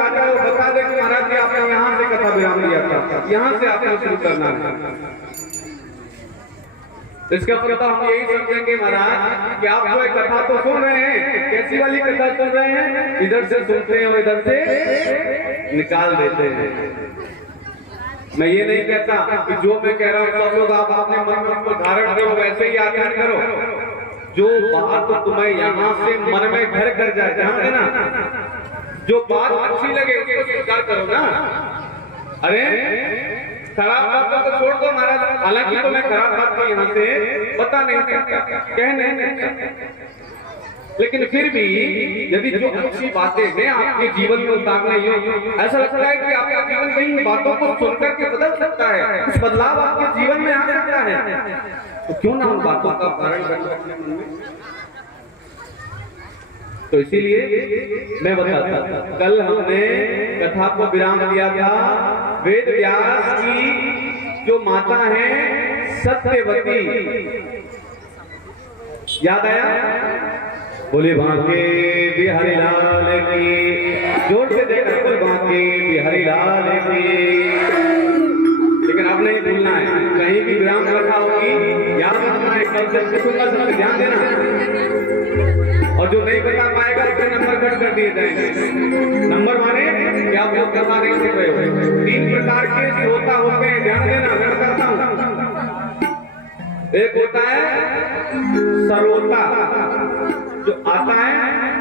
आता है वो बता दे कि महाराज जी आपने यहाँ से कथा विराम लिया था, यहाँ से आपने शुरू करना है। इसका मतलब हम यही समझेंगे महाराज कि आप जो कथा तो सुन रहे हैं, कैसी वाली कथा सुन रहे हैं, इधर से सुनते हैं और इधर से निकाल देते हैं। मैं ये नहीं कहता कि जो मैं कह रहा हूँ सब लोग आप अपने मन में उसको धारण करो, वैसे ही आचरण करो। जो बात तो तुम्हें यहाँ से मन में घर कर जाए, ध्यान देना, जो बात अच्छी लगे उसको स्वीकार करो ना। अरे खराब बात तो छोड़ दो महाराज, हालांकि तो मैं खराब बात को यहाँ से बता नहीं सकता, कह नहीं सकता, लेकिन फिर भी यदि जो अच्छी बातें हैं आपके जीवन में उतारने योग्य, ऐसा लगता है कि आपका जीवन कई बातों को सुनकर के बदल सकता है, कुछ बदलाव आपके जीवन में आ सकता है, तो क्यों ना उन बातों का पालन करना अपने मन में। तो इसीलिए मैं बताता था, कल हमने कथा को विराम दिया था वेद व्यास की जो माता है सत्यवती, याद आया? बोले बांके बिहारी लाल की, जोर से देखकर बोल बांके बिहारी लाल की। लेकिन अब नहीं भूलना है, कहीं भी विराम रखा होगी याद रखना है, कल से सुनना, सब ध्यान देना। और जो नहीं बता पाएगा उसके नंबर कट कर दिए जाएंगे। नंबर माने कि आप लोग कथा नहीं सुन रहे हो। 3 प्रकार के श्रोता होते हैं, ध्यान देना, मैं बताता हूँ। एक होता है सरोता, जो आता है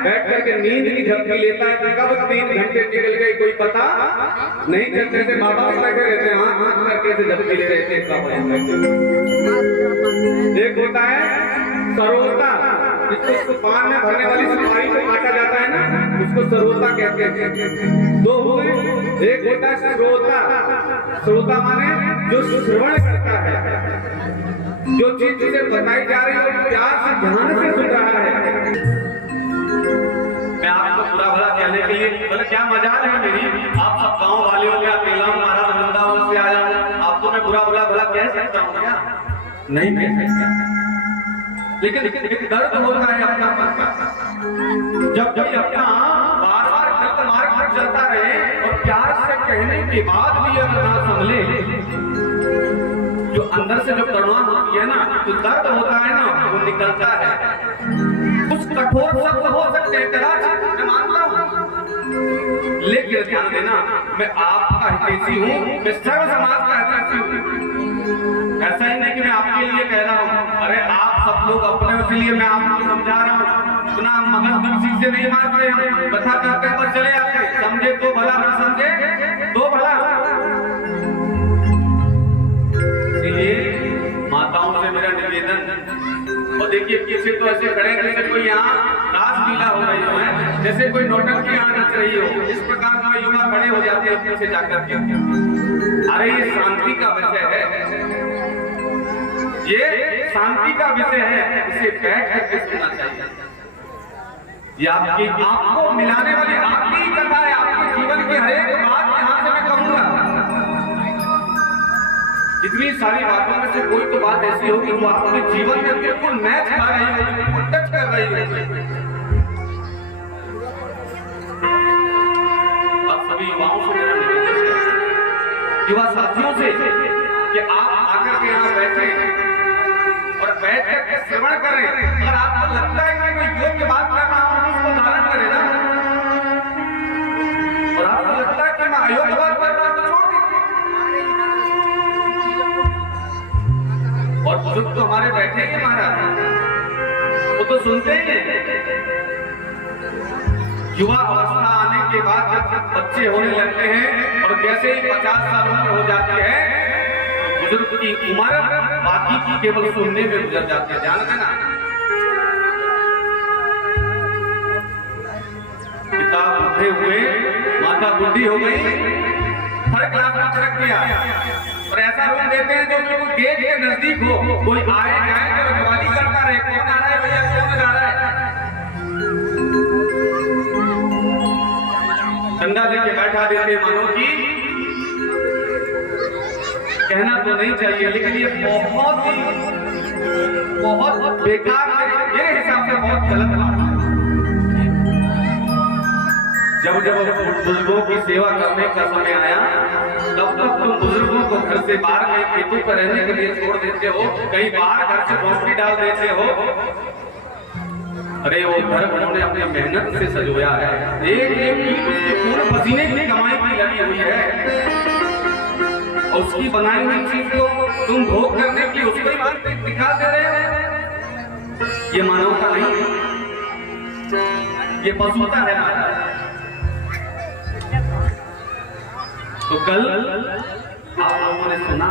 बैठ करके नींद की झपकी लेता है, कब 3 घंटे निकल गए कोई पता नहीं चलते, से माँ बाप बैठे रहते हैं, हाथ करके से झपकी ले रहे थे। एक होता है सरोता, जिसको पान में भरने वाली सुपारी को काटा जाता है ना, उसको सरोता कहते हैं। 2 हुए, एक होता है श्रोता, श्रोता माने जो श्रवण करता है, जो चीज जिसे बताई जा रही है प्यार से ध्यान से सुन रहा है। मैं आपको बुरा भला कहने के लिए, मतलब क्या मजाल है मेरी, आप सब गांव वाले हो, क्या अकेला हूँ, महाराज वृंदावन से आया हूँ, आपको मैं बुरा भला कह सकता हूँ क्या? नहीं कह सकता। लेकिन दर्द होता है अपना मन का, जब कोई अपना बार बार गलत मार्ग पर चलता रहे और प्यार से कहने के बाद भी अगर ना संभले, जो अंदर से जो करुणा होती है ना, जो दर्द होता है ना, वो निकलता है। कुछ कठोर शब्द हो सकते हैं, मैं मानता हूँ, लेकिन ध्यान देना, मैं आपका हितैषी हूँ, मैं सर्व समाज का हितैषी हूँ। ऐसा ही नहीं कि मैं आपके लिए कह रहा हूँ, अरे आप सब लोग अपने, इसलिए मैं आपको समझा रहा हूँ, इतना मगज बंसी से नहीं मारते हम, कथा करते पर चले आते, समझे तो भला, न समझे तो भला। इसलिए माताओं से मेरा निवेदन, और देखिए पीछे तो ऐसे खड़े जैसे कोई यहाँ रासलीला हो रही हो, है जैसे कोई नौटंकी यहाँ नच रही हो, इस प्रकार का युवा खड़े हो जाते हैं पीछे जाकर के। अरे ये शांति का विषय है, ये शांति का विषय है, इसे बैठ करके सुनना चाहिए। ये आपको मिलाने वाली आपकी कथा है, आपके जीवन की हर एक बात यहाँ से मैं कहूँगा। इतनी सारी बातों में से कोई तो बात ऐसी होगी जो आपके जीवन में बिल्कुल मैच खा रही होगी, बिल्कुल टच कर रही होगी। अब सभी युवाओं से मेरा निवेदन है, युवा साथियों से, कि आप आकर के यहाँ बैठे और बैठ करके श्रवण करें, और आपको लगता है कि कोई योग्य बात कर रहा हूँ, उसको धारण करें ना, और आपको लगता है कि मैं अयोग्य बात कर रहा हूँ तो छोड़ दीजिए। और बुजुर्ग तो हमारे बैठे ही महाराज, वो तो सुनते ही हैं। युवा अवस्था आने के बाद जब बच्चे होने लगते हैं और जैसे ही 50 साल उम्र हो जाती है, बुजुर्ग की उम्र बाकी की केवल सुनने में गुजर जाती है। जानते ना, पिता बूढ़े हुए, माता बुढ़ी हो गई, हर क्लास में फर्क किया, और ऐसा रूम देते हैं जो बिल्कुल गेट के नजदीक हो, कोई आए जाए तो रखवाली करता रहे, कौन आ रहा है भैया, कौन जा रहा है, डंडा लेके बैठा देते, मानो कि कहना तो नहीं चाहिए, लेकिन ये बहुत बेकार, मेरे हिसाब से बहुत गलत बात है। जब जब बुजुर्गों की सेवा करने का समय आया तब तब तुम बुजुर्गों को घर से बाहर कहीं खेतों पर रहने के लिए छोड़ देते हो, कहीं बाहर घर से रोटी डाल देते हो। अरे वो घर उन्होंने अपनी मेहनत से सजोया है, एक एक ईंट उसके खून पसीने की कमाई की लगी हुई है, और उसकी बनाई हुई चीज को तुम भोग करने के लिए उसको ही दिखा दे रहे हो। ये मानवता नहीं है, ये पशुता है महाराज। तो कल आप लोगों ने सुना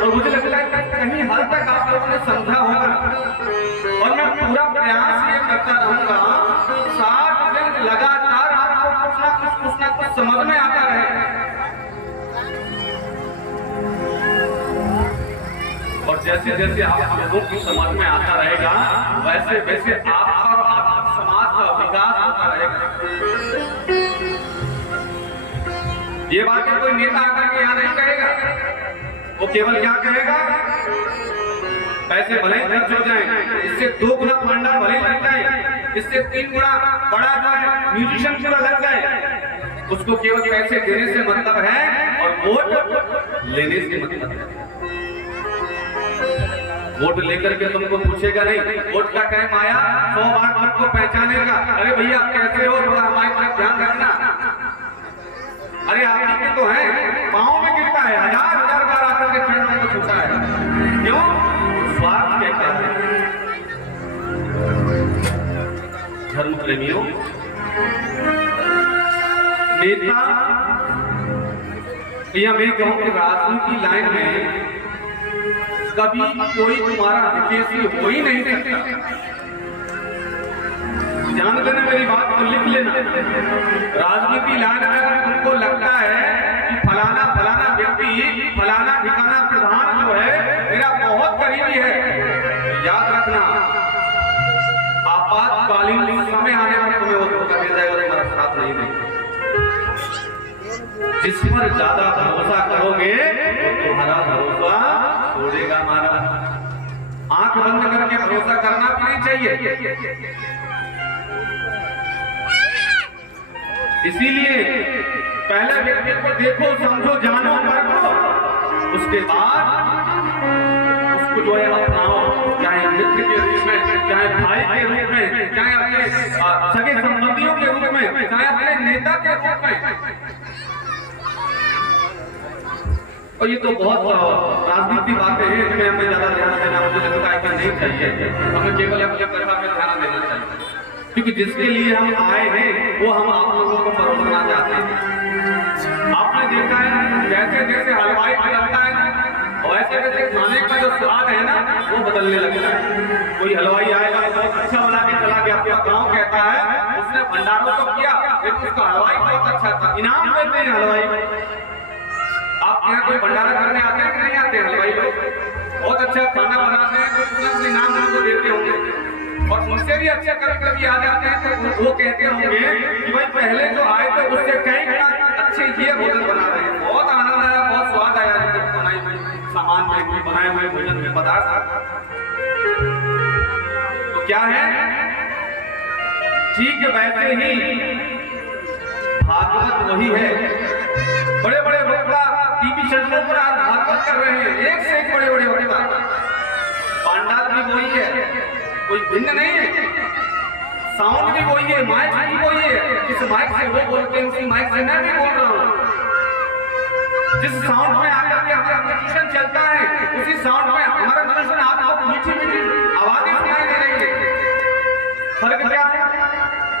और मुझे लगता है कि कहीं हद तक आप लोगों ने समझा होगा, और मैं पूरा प्रयास ये करता रहूंगा 60 दिन लगातार आपको कुछ ना कुछ समझ में आता रहे। और जैसे जैसे आप लोगों की समझ में आता रहेगा वैसे वैसे आपका और आपके समाज का विकास होता रहेगा। ये बातें कोई नेता आकर के यहाँ नहीं कहेगा, वो केवल क्या कहेगा, पैसे भले ही खर्च हो जाए, इससे 2 गुना पंडाल भले लग जाए, इससे 3 गुना बड़ा जो है म्यूजिशियन पूरा लग जाए, उसको केवल पैसे देने से मतलब है और वोट लेने से मतलब है। वोट लेकर के तुमको पूछेगा नहीं, वोट का टाइम आया 100 बार तुमको पहचानेगा, अरे भैया कैसे हो, थोड़ा हमारी तरफ ध्यान रखना। अरे आपके तो है पाँव में गिरता है, 1000 बार आकर के चरणों को छूता है, क्यों? स्वार्थ के कारण। धर्म प्रेमियों, नेता या मैं कहूं कि राजनीति लाइन में कभी कोई तुम्हारा हितैषी हो ही नहीं सकता। जान लेना मेरी बात को, लिख लेना। राजनीति लाइन में अगर तुमको लगता है कि फलाना फलाना व्यक्ति फलाना ठिकाना प्रधान जो है मेरा बहुत करीबी है, याद रखना आपातकालीन समय आने पर तुम्हें वो धोखा दे जाएगा, तुम्हारा साथ नहीं देगा। जिस पर ज्यादा भरोसा करोगे वो तुम्हारा भरोसा तोड़ेगा। महाराज आंख बंद करके भरोसा करना भी नहीं चाहिए। इसीलिए पहले व्यक्ति को देखो, समझो, जानो, परखो, उसके बाद उसको जो है अपनाओ, चाहे मित्र के रूप में, चाहे भाई के रूप में, चाहे अपने सगे संबंधियों के रूप में, चाहे अपने नेता के रूप में। और ये तो बहुत राजनीति बातें हैं, इसमें हमें ज्यादा ध्यान देना मुझे लगता है कि नहीं चाहिए। हमें केवल अपने परिवार में ध्यान देना चाहिए, क्योंकि जिसके लिए हम आए हैं वो हम आप लोगों को परोसना चाहते हैं। आपने देखा है जैसे जैसे हलवाई बदलता है ना, वैसे वैसे खाने का जो स्वाद है ना वो बदलने लगता है। कोई हलवाई आएगा बहुत अच्छा बना के चला गया, अपना गाँव कहता है उसने भंडारों को किया, लेकिन उसका हलवाई बहुत अच्छा था, इनाम देते हैं हलवाई। आप यहाँ कोई भंडारा करने आते हैं कि नहीं आते हैं? हलवाई लोग बहुत अच्छा खाना बनाते हैं तो तुरंत इनाम उनको देते होंगे, और उनसे भी अच्छा कभी कभी आ जाते हैं तो वो कहते होंगे कि भाई पहले जो आए थे उससे कई गुना अच्छे ये भोजन बना रहे हैं, बहुत आनंद आया, बहुत स्वाद आया बनाई हुई सामान में, बनाए हुए भोजन में पदार्थ। तो क्या है, ठीक वैसे ही भागवत वही है। बड़े बड़े वक्ता टीवी चैनलों पर आज भागवत कर रहे हैं, एक से एक बड़े बड़े वक्ता। पांडाल भी वही है, कोई भिन्न नहीं है। साउंड भी वही है, माइक भी वही है। जिस माइक से वो बोलते हैं उसी माइक से मैं भी बोल रहा हूँ। जिस साउंड में आकर के हमारा म्यूजिशियन चलता है उसी साउंड में हमारा म्यूजिशियन आपको मीठी मीठी आवाजें सुनाई दे रही है। फर्क क्या है?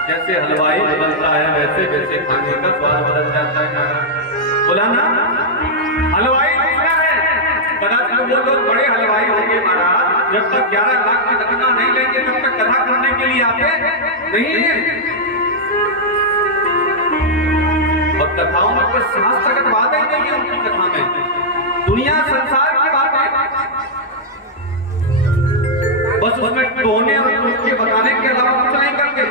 जैसे हलवाई बदलता है वैसे वैसे खाने का स्वाद बदल जाता है। बोला ना, हलवाई दूसरा है। पता चलो वो लोग बड़े हलवाई होंगे महाराज, जब तक 11 लाख की दक्षिणा नहीं लेंगे तब तक कथा करने के लिए आते नहीं है। और कथाओं में कोई शास्त्रगत बातें ही नहीं है उनकी कथा में, दुनिया संसार की बातें, बस उसमें टोने और टोक के बताने के अलावा कुछ नहीं करते।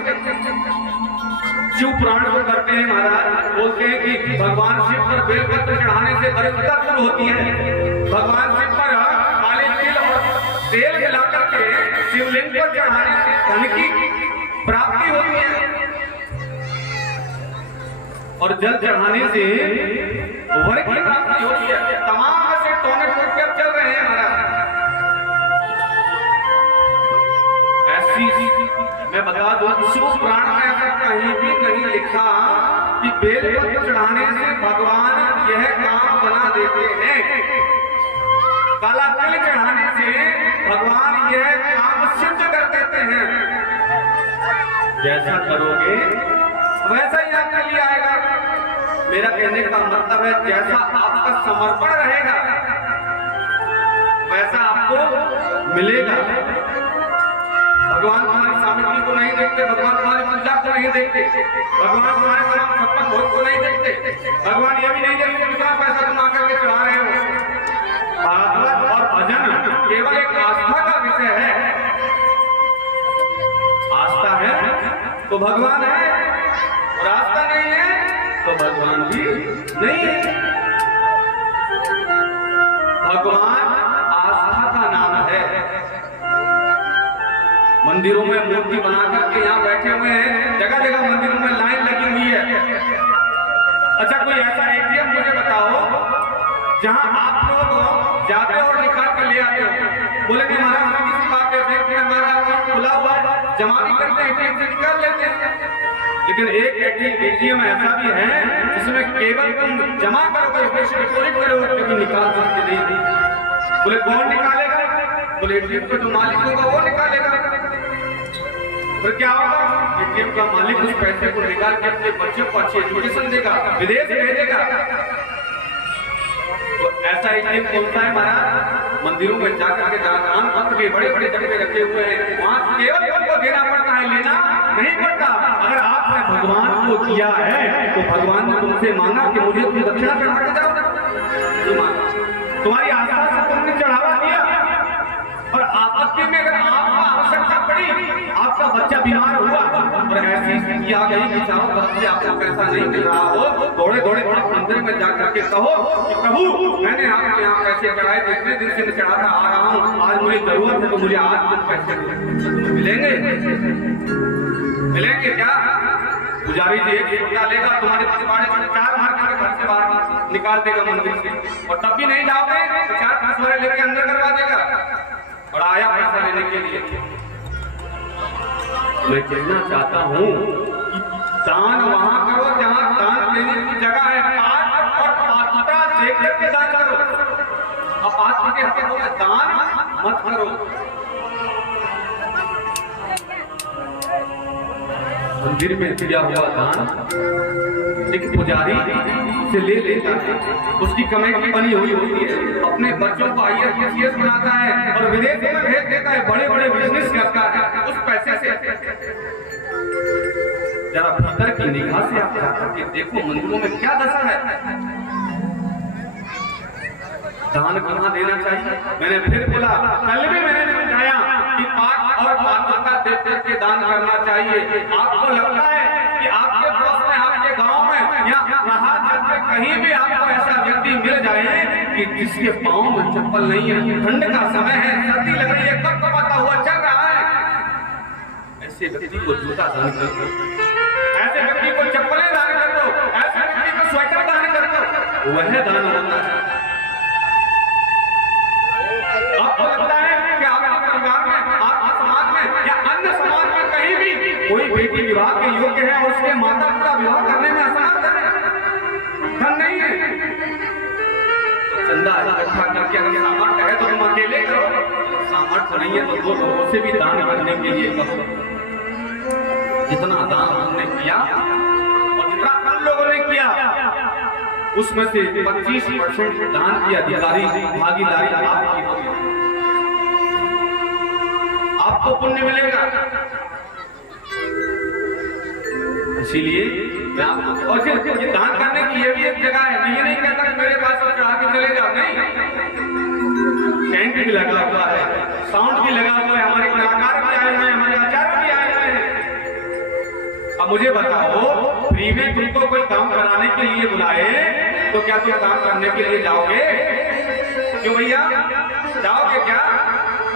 शिव पुराण को करते हैं महाराज, बोलते हैं कि भगवान शिव पर बेलपत्र चढ़ाने से दरिद्रता दूर होती है। भगवान शिव पर काले तिल और तेल मिलाकर के शिवलिंग पर चढ़ाने से धन की प्राप्ति होती है। और जल चढ़ाने से वर की प्राप्ति होती है। तमाम ऐसे टोने टूट कर चल रहे हैं महाराज। ऐसी मैं बता दूं, शिव पुराण में ऐसा कहीं भी नहीं लिखा कि बेलपत्र चढ़ाने से भगवान यह काम बना देते हैं, काला तिल चढ़ाने से भगवान यह काम सिद्ध कर देते हैं। जैसा करोगे वैसा ही आपके लिए आएगा। मेरा कहने का मतलब है, जैसा आपका समर्पण रहेगा वैसा आपको मिलेगा। भगवान तुम्हारी सामग्री को नहीं देखते, भगवान तुम्हारी पूजा को नहीं देखते, भगवान तुम्हारे तमाम छप्पन भोग को नहीं देखते, भगवान ये भी नहीं देखते कितना पैसा तुम आकर के चढ़ा रहे हो। भागवत और भजन केवल एक आस्था का विषय है। आस्था है तो भगवान है, और आस्था नहीं है तो भगवान भी नहीं है। भगवान आस्था का नाम है। मंदिरों में मूर्ति बना करके यहाँ बैठे हुए हैं, जगह जगह मंदिरों में लाइन लगी हुई है। अच्छा, कोई ऐसा एटीएम मुझे बताओ जहाँ आप लोग जाते हो और निकाल कर ले आते हो। बोलेंगे महाराज किसी बात है, बैंक में हमारा अकाउंट खुला हुआ है, जमा भी करते हैं, एटीएम से निकाल लेते हैं। लेकिन एक एटीएम ऐसा भी है जिसमें केवल तुम जमा करोगे, पैसे डिपॉजिट करोगे, कभी निकाल सकते नहीं। बोले कौन निकालेगा? बोले एटीएम का जो मालिक होगा वो निकालेगा। फिर क्या होगा? एटीएम का मालिक उस पैसे को निकाल के अपने बच्चों को अच्छी एजुकेशन देगा, विदेश भेजेगा। तो ऐसा एटीएम खोलता है महाराज, मंदिरों में जाकर के दान पत्र के बड़े बड़े डब्बे रखे हुए हैं, वहां केवल उनको देना पड़ता है, लेना नहीं पड़ता। अगर आपने भगवान को दिया है तो भगवान ने तुमसे मांगा कि मुझे तुम दक्षिणा चढ़ा के जाओ। तुम्हारी आस्था से तुमने चढ़ावा दिया, और आपत्ति में अगर आपको आवश्यकता पड़ी, आपका बच्चा बीमार हुआ और ऐसी स्थिति आ गई कि चारों तरफ से आपको पैसा नहीं मिल रहा हो, दौड़े दौड़े आप मंदिर में जाकर के कहो कि प्रभु मैंने आपके यहाँ पैसे चढ़ाए थे, इतने दिन से मैं चढ़ाता आ रहा हूँ, आज मुझे जरूरत है तो मुझे आज कुछ पैसे मिलेंगे। मिलेंगे क्या? पुजारी जी एक रुपया लेगा, तुम्हारे पिछवाड़े में 4 मार के घर से बाहर निकाल देगा मंदिर से, और तब भी नहीं जाओगे तो 4 पुलिस वाले लेके अंदर करवा देगा और आया पैसा लेने के लिए। मैं कहना चाहता हूँ कि दान वहां करो जहां दान देने की जगह है, पात्र और पात्रता देख के दान करो। अपात्र के हाथों में दान मत करो। मंदिर में दिया हुआ दान एक पुजारी से ले लेता है, उसकी कमेटी बनी हुई होती है, अपने बच्चों को IAS बनाता है और विदेश में भेज देता है, बड़े बड़े बिजनेस करता है उस पैसे से। जरा भीतर की निगाह से आप जाकर के देखो मंदिरों में क्या दशा है। दान कहाँ देना चाहिए? मैंने फिर बोला, कल भी मैंने समझाया कि पाठ और पात्रता देख करके दान करना चाहिए। आपको लगता है कि आपके पास में, आपके गांव में या रहा चलते कहीं भी आपको ऐसा व्यक्ति मिल जाए कि जिसके पाँव में चप्पल नहीं है, ठंड का समय है, सर्दी लग रही है, कब कबाता हुआ चल रहा है, ऐसे व्यक्ति को जूता दान कर दो, ऐसे व्यक्ति को चप्पलें दान कर दो, ऐसे व्यक्ति को स्वेटर दान कर दो, वह दान होता है। आपको लगता है कि आपके परिवार में, आपके समाज में या अन्य समाज में कहीं भी कोई बेटी विवाह के योग्य है और उसके माता पिता विवाह करने में असमर्थ है, धन नहीं है, तो चंदा इकट्ठा करके अगर सामर्थ्य है तो तुम अकेले करो, सामर्थ्य नहीं है तो 2 लोगों से भी दान करने के लिए करो। जितना दान हमने किया और जितना कम लोगों ने किया उसमें से 25% दान की अधिकारी भागीदारी आपकी होगी, आपको पुण्य मिलेगा। इसीलिए मैं आपको, और ये दान करने की ये भी एक जगह है, मैं ये नहीं कहता कि मेरे पास चढ़ा के चले जाओ, नहीं, टेंट भी लगा हुआ है, साउंड भी लगा हुआ है, हमारे कलाकार भी आए हुए हैं, हमारे आचार्य भी आए हुए हैं। अब मुझे बताओ, फ्री में तुमको कोई काम कराने के लिए बुलाए तो क्या तुम काम करने के लिए जाओगे? क्यों भैया, जाओगे क्या?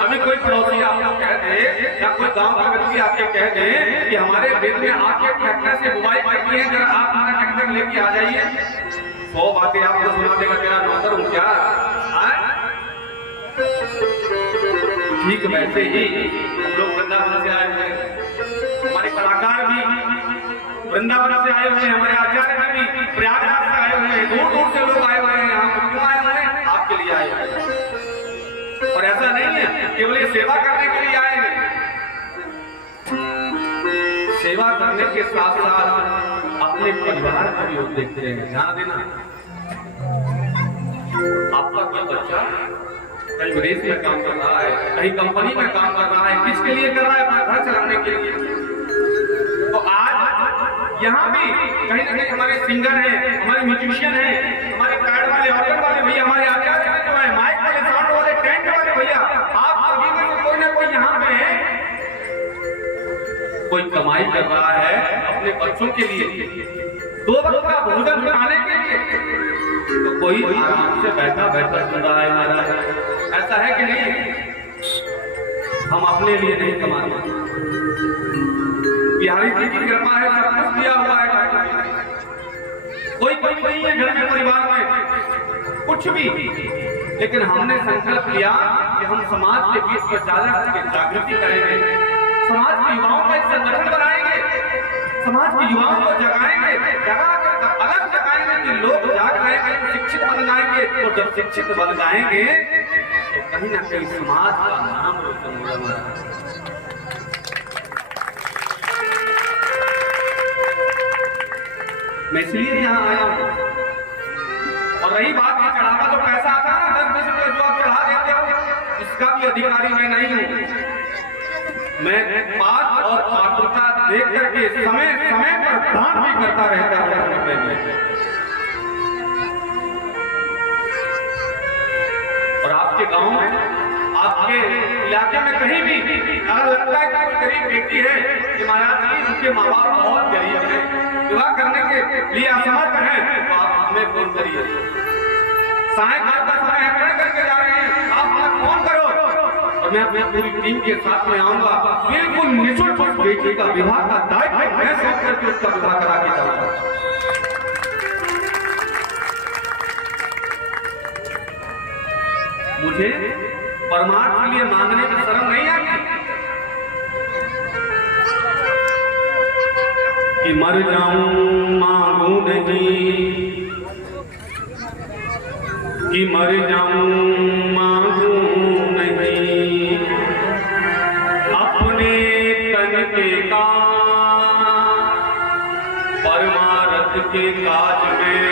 अभी कोई पड़ोसी आपको कह दे या कोई गांव का व्यक्ति आपके कह दे कि हमारे खेत में आपके ट्रैक्टर से बुआई करनी है, जरा आप हमारा ट्रैक्टर लेकर कि आ जाइए, 100 बातें आपको सुना देगा, तेरा नौकर हूं क्या? ठीक वैसे ही लोग वृंदावन से आए हुए, हमारे कलाकार भी वृंदावन से आए हुए, हमारे आचार्य भी प्रयागराज से आए हुए, दूर दूर से लोग आए हुए हैं। यहाँ क्यों आए हुए हैं? आपके लिए आए हुए हैं। और ऐसा नहीं है केवल ये सेवा करने के लिए आए हैं, सेवा करने के साथ साथ अपने परिवार का भी देखते हैं। ध्यान देना, आपका कोई बच्चा कहीं विदेश में काम कर रहा है, कहीं कंपनी में काम कर रहा है, किसके लिए कर रहा है? अपना घर चलाने के लिए। तो आज यहाँ भी कहीं ना कहीं हमारे सिंगर हैं, हमारे म्यूजिशियन हैं, हमारे पैड वाले, ऑर्गन वाले भैया, हमारे आचार्य जो है, माइक वाले, साउंड वाले, टेंट वाले भैया, आप सभी में से कोई ना कोई यहाँ पे कोई कमाई कर रहा है अपने बच्चों के लिए, 2 वक्त का भोजन खाने के लिए। तो कोई आराम से बैठा बैठा सुन रहा है महाराज, ऐसा है कि नहीं? हम अपने लिए नहीं कमाते, बिहारी जी की कृपा है, सब कुछ दिया हुआ है। कोई नहीं है घर में, परिवार में कुछ भी, लेकिन हमने संकल्प लिया कि हम समाज के बीच में जागृति करेंगे, समाज के युवाओं का एक संगठन बनाएंगे, समाज के युवाओं को जगाएंगे, अलग जगाएंगे कि लोग जाग रहे हैं, शिक्षित बन जाएंगे। तो जब शिक्षित बन जाएंगे तो कहीं ना कहीं समाज का नाम रोशन होगा। मैं इसलिए यहाँ आया हूँ। और रही बात ये चढ़ावा, जो पैसा आता है ना 10-20 रुपये जो आप चढ़ा देते हो, इसका भी अधिकारी मैं नहीं हूँ। मैं बात और पात्रता देख करके समय समय पर दान भी करता रहता है। और आपके गांव में, आपके इलाके में कहीं भी अगर लगता है कि कोई गरीब व्यक्ति है कि महाराज जी उनके माँ बाप बहुत गरीब हैं, विवाह करने के लिए असमर्थ हैं, तो आप हमें फोन करिए। सायंकाल का समय है, पढ़ करके जा रहे हैं, आप हमें फोन करो और मैं अपनी पूरी टीम के साथ में आऊंगा। बिल्कुल निःशुल्क उस बेटी का विवाह का दायित्व मैं सौंप करके उसका विवाह करा के जाऊंगा। मुझे परमार्थ के लिए मांगने की शर्म नहीं आती कि मर जाऊं मांगू नहीं, कि मर जाऊं मांगू नहीं, अपने तन के काज परमार्थ के काज में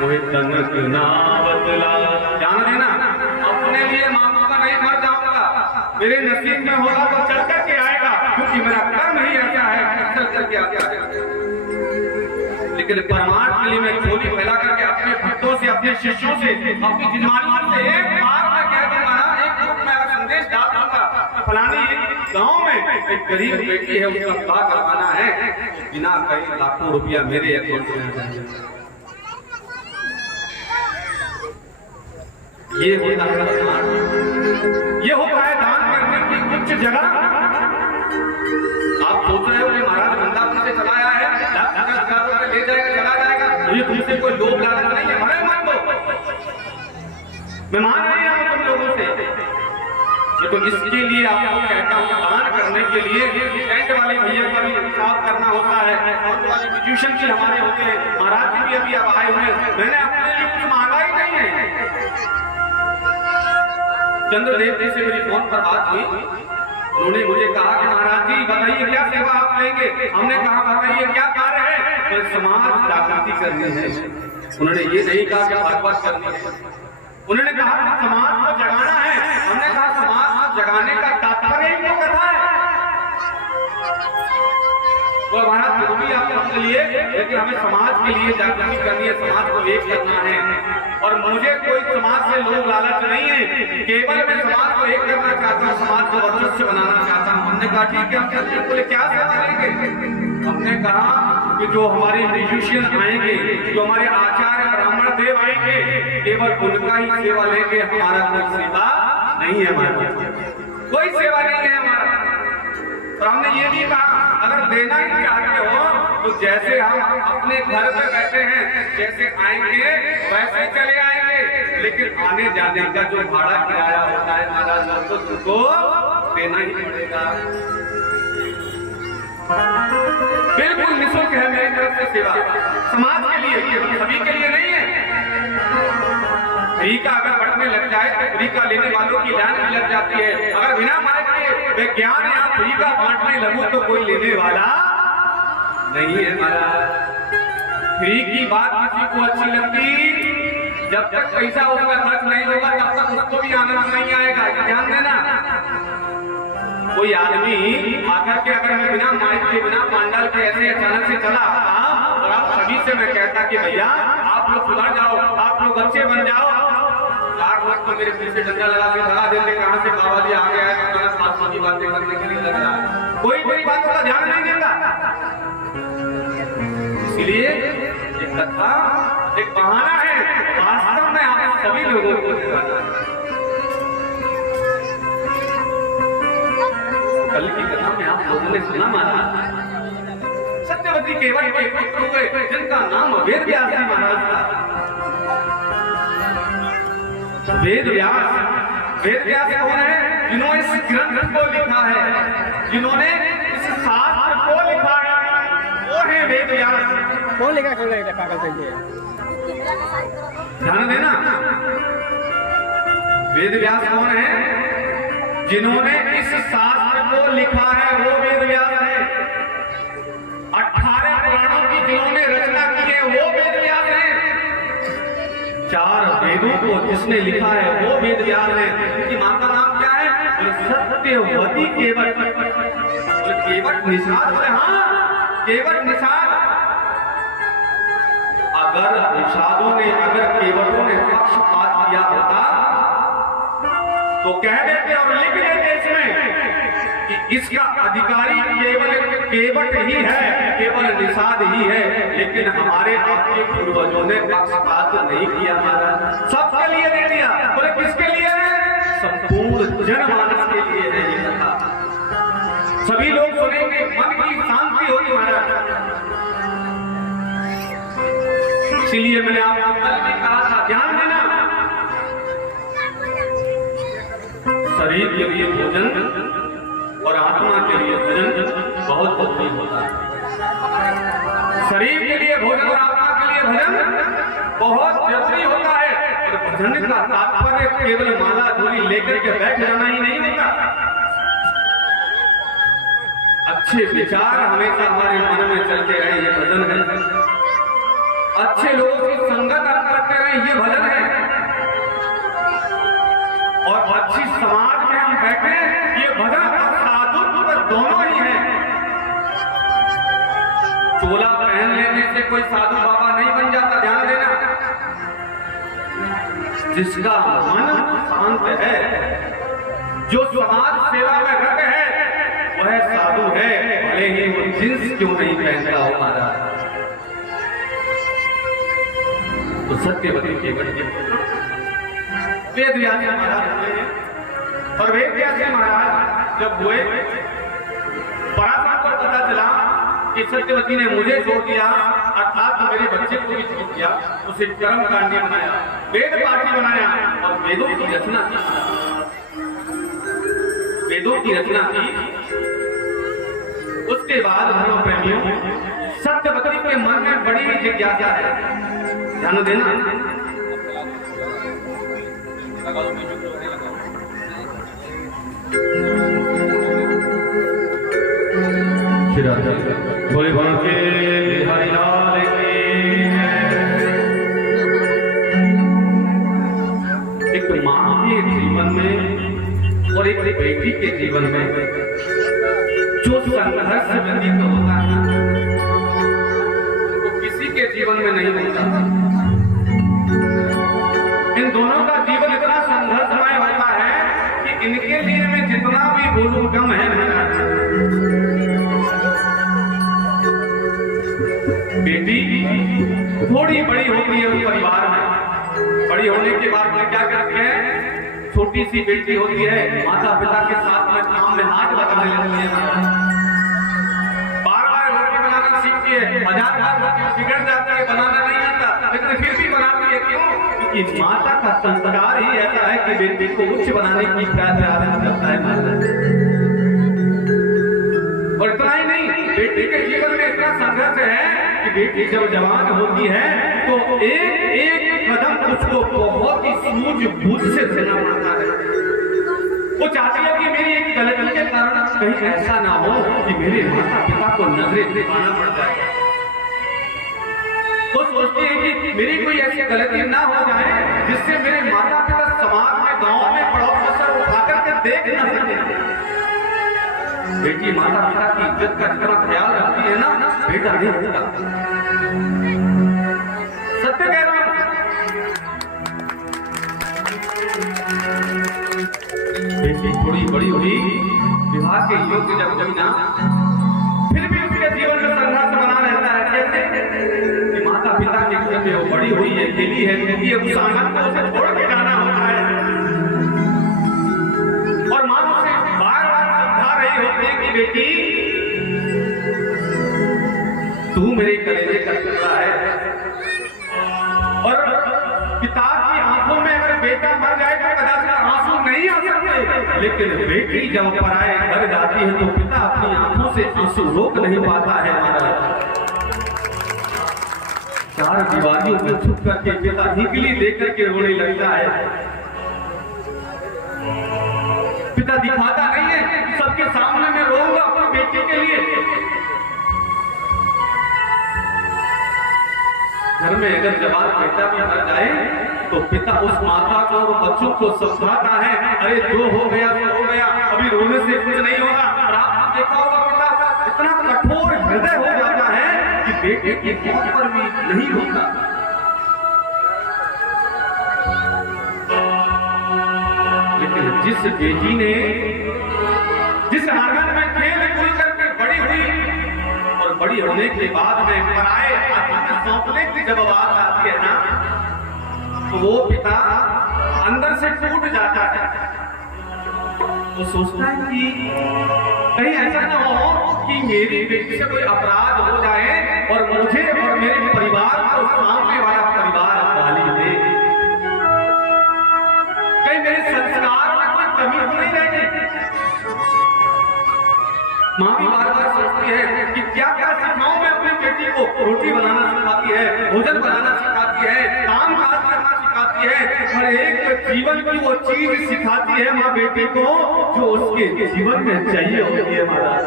मुझे तनक ना बदला। जान देना, अपने लिए मांगूंगा नहीं, मर जाऊंगा, मेरे नसीब में होगा तो चल करके आएगा, क्योंकि मेरा कर्म ही ऐसा है, चल करके आता है। लेकिन परमार्थ के लिए मैं झोली फैला करके अपने भक्तों से, अपने शिष्यों से, अपनी जिम्मेदारियों से एक बार मैं कह दूंगा ना, एक रूप में संदेश डाल दूंगा, फलानी गांव में एक गरीब बेटी है, उसका विवाह करवाना है, बिना कहीं लाखों रुपया मेरे अकाउंट में आ जाएगा। ये होता है दान, ये होता है दान करने की उच्च जगह। आप सोच रहे हो कि महाराज वृंदावन से चला आया है, 10,000 रुपये ले जाएगा, चला जाएगा, मुझे तुमसे कोई लोभ लालच नहीं है, हमें मान दो, मैं मान नहीं रहा हूं तुम लोगों से। तो इसके लिए आपको कहता हूँ, दान करने के लिए टेंट वाले भैया का भी हिसाब करना होता है, और वाले म्यूजिशियन भी हमारे होते हैं, महाराज जी भी अभी अब आए हुए हैं, मैंने अपने लिए कुछ मांगा ही नहीं है। चंद्रदेव जी से मेरी फोन पर बात हुई, उन्होंने मुझे कहा कि महाराज जी बताइए क्या सेवा आप लेंगे। हमने कहा बताइए क्या कार्य है, तो समाज जागृति करनी है। उन्होंने ये नहीं कहा कि भागवत करनी है, उन्होंने कहा समाज को जगाना है। हमने कहा समाज को जगाने का तात्पर्य ही क्यों कथा है, तो महाराज जो भी आप अपने लिए, लेकिन हमें समाज के लिए जागृति करनी है, समाज को एक करना है। और मुझे कोई समाज से लोभ लालच नहीं है, केवल मैं समाज को एक करना चाहता हूँ, समाज को वर्चस्व बनाना चाहता हूँ। हमने कहा ठीक है, हम चलते हैं, बोले क्या सेवा लेंगे। हमने कहा कि जो हमारे म्यूजिशियन आएंगे, जो हमारे आचार्य ब्राह्मण देव आएंगे, केवल उनका ही सेवा लेंगे, हमारा कोई सेवा नहीं है, हमारा कोई सेवा नहीं है हमारा। और हमने ये भी कहा अगर देना ही चाहते हो तो जैसे हम अपने घर में बैठे हैं, जैसे आएंगे वैसे चले आएंगे, लेकिन आने जाने का जो भाड़ा किराया होता है महाराज वो तो तुमको देना ही पड़ेगा। बिल्कुल निःशुल्क है मेरी तरफ से सेवा, समाज के लिए, केवल सभी के लिए नहीं है। फ्री का अगर बढ़ने लग जाए तो फ्री का लेने वालों की लाइन भी लग जाती है। अगर बिना मार्ग के विज्ञान या फ्री का बांटने लगूं तो कोई लेने वाला नहीं है महाराज। फ्री की बात किसी को अच्छी लगती, जब तक पैसा उसका खर्च नहीं होगा तब तक उसको भी आनंद नहीं आएगा, ध्यान देना। कोई आदमी आकर के अगर मैं बिना माइक के बिना पांडाल के ऐसे अचानक से चला और आप सभी से मैं कहता कि भैया आप लोग सुधर जाओ, आप लोग अच्छे बन जाओ, 4 लोग तो मेरे पीछे डंडा लगा के भगा देते, कहां से बाबा जी आ गया है, तो फालतू की बातें करने के लिए लग रहा है, कोई कोई बात का ध्यान नहीं देता। इसलिए एक कथा एक बहाना है, वास्तव में आप सभी लोगों को दिखाना है। कल की कथा में आप लोगों ने सुना महाराज, सत्यवती केवट के पुत्र हुए जिनका नाम वेद व्यास जी महाराज था। वेद व्यास कौन है? जिन्होंने इस ग्रंथ को लिखा है, जिन्होंने इस शास्त्र को लिखा है, वो है वेद व्यास। कौन लिखा कागज पे? ध्यान देना, वेद व्यास कौन है? जिन्होंने इस शास्त्र को लिखा है वो वेद व्यास है। 18 पुराणों की जिन्होंने रचना की है वो वेद व्यास है। 4 वेदों को जिसने लिखा है वो वेद व्यास है। उनकी मां का नाम क्या है? सत्यवती केवट। केवट निषाद है, हाँ केवट निषाद। अगर निषादों ने, अगर केवटों ने पक्षपात किया होता तो कह देते और लिख देते इसमें कि इसका अधिकारी केवल केवट ही है, केवल निषाद ही है। लेकिन हमारे आपके पूर्वजों ने पक्षपात नहीं किया महाराज, सबके लिए दे दिया। बोले किसके लिए है? संपूर्ण जनमानस के लिए है ये कथा। सभी लोग सुनेंगे, मन की शांति होगी महाराज। इसीलिए मैंने आपको कल भी कहा था, ध्यान देना, शरीर के लिए भोजन और आत्मा के लिए भजन बहुत जरूरी होता है। शरीर के लिए भोजन और आत्मा के लिए भजन बहुत जरूरी होता है। और भजन का तात्पर्य केवल माला धूली लेकर के बैठ जाना ही नहीं होता। अच्छे विचार हमेशा हमारे मन में चलते रहे, ये भजन है। अच्छे लोगों की संगत आप करते रहे, ये भजन है। और अच्छी समाज में हम बैठे, ये भजन और साधुत्व दोनों ही है। चोला पहन लेने से कोई साधु बाबा नहीं बन जाता, ध्यान देना। जिसका मन शांत है, जो समाज सेवा में रत है, वह साधु है, भले ही वो जींस क्यों नहीं पहनता हो महाराज। तो सत्यवती केवट के वेद व्यास जी महाराज हुए। और वेद व्यास जी महाराज जब हुए, पराशर को पता चला कि सत्यवती ने मुझे छोड़ दिया, अर्थात मेरे बच्चे को भी छोड़ दिया, उसे कर्म कांडी बनाया, वेद पाठी बनाया और वेदों की रचना की। वेदों की रचना की। उसके बाद धर्म प्रेमियों, सत्यवती के मन में बड़ी जिज्ञासा है, ध्यान देना। भोले बांके हरिलाल की। एक मां के जीवन में और एक बेटी के जीवन में जो संघर्ष व्यतीत होता है वो किसी के जीवन में नहीं होता। इन दोनों का जीवन इतना संघर्षमय होता है कि इनके लिए मैं जितना भी बोलूं कम है। बेटी थोड़ी बड़ी होती है उस परिवार में, बड़ी होने के बाद में क्या करते हैं, छोटी सी बेटी होती है, माता पिता के साथ में काम में हाथ लगाने लगती है, बार बार रोटी बनाना सीखती है, हजार बार बिगड़ जाती है, बनाना नहीं आता, लेकिन फिर भी बनाती है। क्यों? क्योंकि माता का संस्कार ही ऐसा है कि बेटे को उच्च बनाने की प्रयास करता है माता। और इतना ही नहीं, बेटी के जीवन में इतना संघर्ष है कि बेटी जब जवान होती है तो एक एक कदम उसको बहुत ही सूझबूझ से चलना पड़ता है। वो चाहती है कि मेरी एक गलती के कारण कहीं ऐसा ना हो कि मेरे माता पिता को नजरें दिखाना पड़ जाए। वो सोचती है कि मेरी कोई ऐसी गलती ना हो जाए जिससे मेरे माता पिता समाज में, गांव में, पड़ोस में सर उठा करके देख ना सके। बेटी माता पिता की इज्जत का जितना ख्याल रखती है ना, बेटा नहीं होता। सत्य कह रहा हूं। बेटी थोड़ी बड़ी हुई, विवाह के योग्य जब हुई ना, फिर भी उसके जीवन में संघर्ष बना रहता है। कैसे? कि माता पिता के घर में वो बड़ी हुई है, खेली है, खेली है, उस आंगन को उसे छोड़ के जाना होता है। और माँ उसे बार बार समझा रही होती है कि बेटी तू मेरे कलेजे का टुकड़ा है। और पिता की आंखों में अगर बेटा मर जाए तो कदाचित आंसू नहीं आ सकते, लेकिन बेटी जब पराए घर जाती है तो पिता अपनी आंखों से आंसू रोक नहीं पाता है। चार दीवारियों में छुप करके पिता हिकली देकर के रोने लगता है। पिता दिखाता नहीं है कि सबके सामने मैं रोऊंगा अपनी बेटी के लिए। घर में अगर जवान बेटा भी मर जाए तो पिता उस माता को और बच्चों को समझाता है, अरे जो हो गया तो हो गया, अभी रोने से कुछ नहीं होगा। और आपने देखा होगा पिता इतना कठोर हृदय हो जाता है कि बेटे की मौत पर भी नहीं रोता। लेकिन जिस बेटी ने जिस आंगन में खेल कूद करके बड़ी हुई और बड़ी होने के बाद में पराए हाथों में सौंपने की जब बात आती है ना, तो वो पिता अंदर से टूट जाता है। वो सोचता है कि कहीं ऐसा ना हो कि मेरी बेटी से कोई अपराध हो जाए और मुझे और मेरे परिवार को सामने वाला परिवार गाली दे, कहीं मेरे संस्कार में कोई कमी तो नहीं रहेगी। माँ भी बार बार सोचती है कि क्या क्या सिखाऊं मैं अपनी बेटी को। रोटी बनाना सिखाती है, भोजन बनाना सिखाती है, काम काज करना सिखाती है, हर एक जीवन की वो चीज सिखाती है माँ बेटी को जो उसके जीवन में चाहिए होती है। महाराज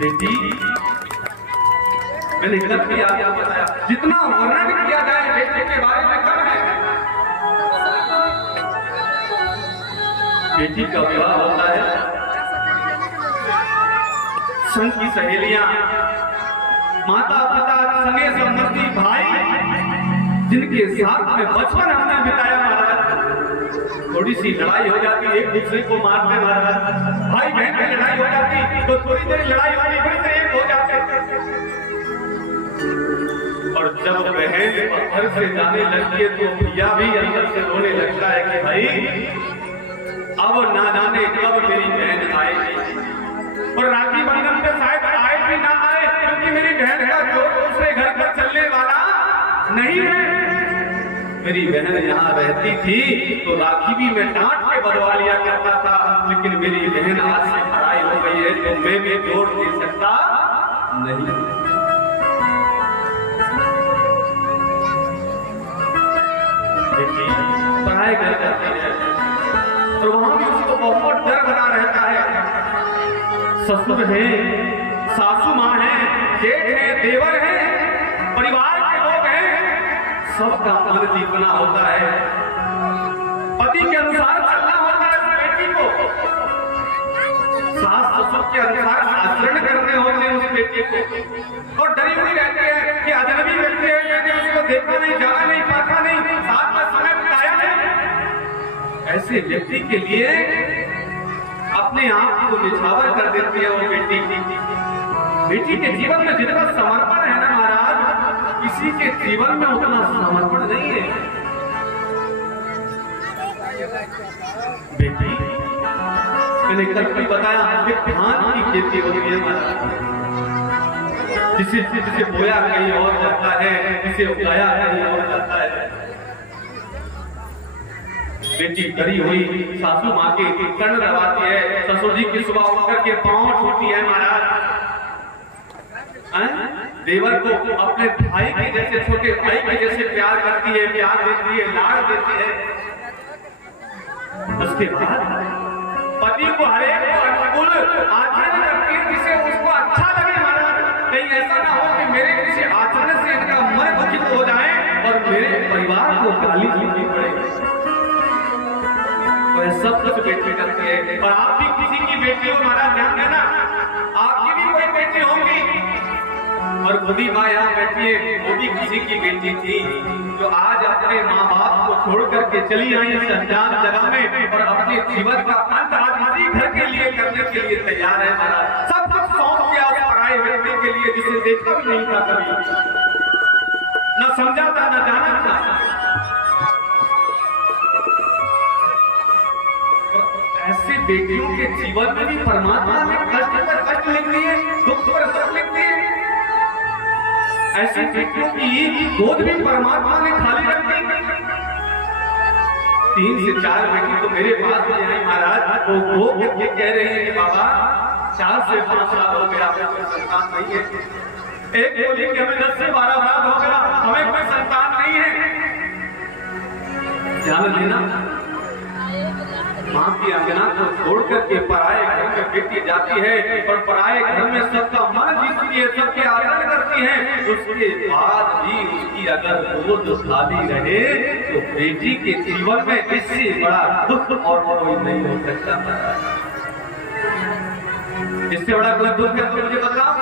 बेटी मैंने गलत किया, बताया जितना वर्णन किया जाए बेटी के बारे में कम है। बेटी का विवाह होता है, संग की सहेलियां, माता पिता, सगे संबंधी, भाई जिनके साथ में बचपन हमने बिताया महाराज, थोड़ी सी लड़ाई हो जाती, एक दूसरे को मारते महाराज, भाई बहन में लड़ाई हो जाती तो थोड़ी देर लड़ाई होती फिर से एक हो जाते। और जब बहन घर से जाने लगती है तो भैया भी अंदर से रोने लगता है कि भाई अब ना जाने कब मेरी बहन आएगी। और राखी बंधन पे शायद आए भी ना आए, क्योंकि मेरी बहन का जोर दूसरे घर पर चलने वाला नहीं है। मेरी बहन यहाँ रहती थी तो राखी भी मैं डांट के बदवा लिया करता था, लेकिन मेरी बहन आज से पढ़ाई हो गई है तो मैं भी जोर दे सकता नहीं। पढ़ाई घर करती है और वहां भी उसको बहुत डर बना रहता है। ससुर है, सासू माँ है, जेठ है, देवर है, परिवार के लोग हैं, सबका मन जीतना होता है, पति के अनुसार चलना होता है बेटी को, सास ससुर के अनुसार आचरण करने होते हैं उस बेटी को। और डरी हुई रहती है कि अजनबी व्यक्ति है, मैंने उसको देखा नहीं, जाना नहीं, परखा नहीं, साथ में समय बिताया नहीं। ऐसे व्यक्ति के लिए अपने आप को निछावर कर देती है वो बेटी। बेटी के जीवन में जितना समर्पण है ना महाराज, किसी के जीवन में उतना समर्पण नहीं है। बेटी मैंने कल भी बताया कि धान की खेती होती है महाराज, जिसे बोया कहीं और जाता है, जिसे उगाया कहीं और जाता है। बेटी डरी हुई सासू माँ के कर्ण दबाती है, ससुर जी की सुबह उठ करके पाँव छूती है महाराज। देवर को अपने भाई के जैसे, छोटे भाई के जैसे प्यार करती है, प्यार देती है, लाड़ देती है। उसके बाद पति को हरेक अनुकूल आचरण करती है जिसे उसको अच्छा लगे महाराज। कहीं ऐसा ना हो कि मेरे किसी आचरण से इनका मन दुखित हो जाए और मेरे परिवार को गाली सुननी पड़े। वह सब कुछ बेटी करती है। और आप भी किसी की बेटी हो महाराज, ध्यान देना, आपकी भी कोई बेटी होगी। और खुदी माँ यहाँ बैठी है, वो भी किसी की बेटी थी जो आज अपने माँ बाप को छोड़ करके चली आई अनजान जगह में, और अपने जीवन का अंत आज इसी घर के लिए करने के लिए तैयार है महाराज। सब कुछ सौंप दिया उस पराये व्यक्ति के लिए जिसे देखा भी नहीं था कभी, न समझा था, न जाना था। ऐसे बेटियों के जीवन में भी परमात्मा ने कष्ट पर कष्ट लिख दिए, दुख पर दुख लिख दिए। ऐसी बेटियों की गोद भी परमात्मा ने खाली रख दी। 3 से 4 बेटी तो मेरे पास में आई महाराज, वो ये कह रही है कि बाबा 4 से 5 साल हो गया, हमें कोई संतान नहीं है। एक बोली कि हमें 10 से 12 साल हो गया, हमें कोई संतान नहीं है। ध्यान देना, माँ की अंगना को छोड़ करके पराये घर में बेटी जाती है और पराये घर में सबका मन जीतती है, सबके आदर करती है। उसके बाद भी उसकी अगर गोद खाली रहे तो बेटी के जीवन में इससे बड़ा दुख और कोई नहीं हो सकता। इससे बड़ा कोई दुख है तो मुझे बताओ,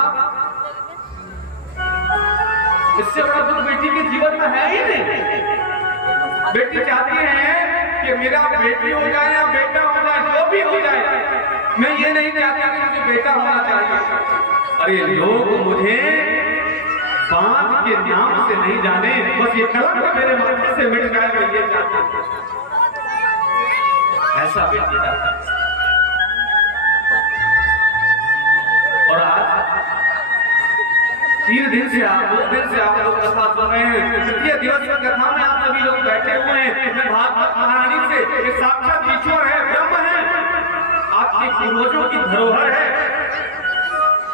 इससे बड़ा दुख बेटी के जीवन में है ही नहीं। बेटी चाहती है कि मेरा बेटी हो जाए या बेटा हो जाए, जो भी हो जाए, मैं ये नहीं चाहता कि मुझे बेटा होना चाहिए। अरे लोग मुझे बांध के नाम से नहीं जाने, बस ये कलंक मेरे माथे से मिट जाए, मैं ये चाहता हूं। ऐसा बेटी चाहता। और आज 3 दिन से आप 2 दिन से आप लोग कथा सुन रहे हैं। तृतीय दिवस की कथा में आप सभी लोग बैठे हुए हैं। मैं भागवत महारानी से, ये साक्षात ईश्वर है, ब्रह्म है, आपके पूर्वजों की धरोहर है।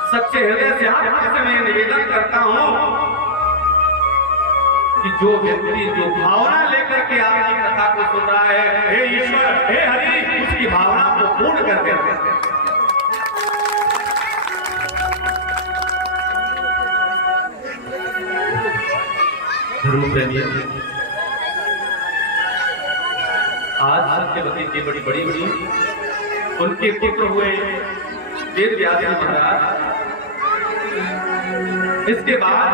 सच्चे हृदय से आपसे मैं निवेदन करता हूँ कि जो व्यक्ति जो भावना लेकर के आपकी कथा को सुन रहा है, हे ईश्वर, हे हरि, उसकी भावना को पूर्ण कर देते हैं। आज सत्यवती की बड़ी उनके पुत्र हुए वेद व्यास महाराज। इसके बाद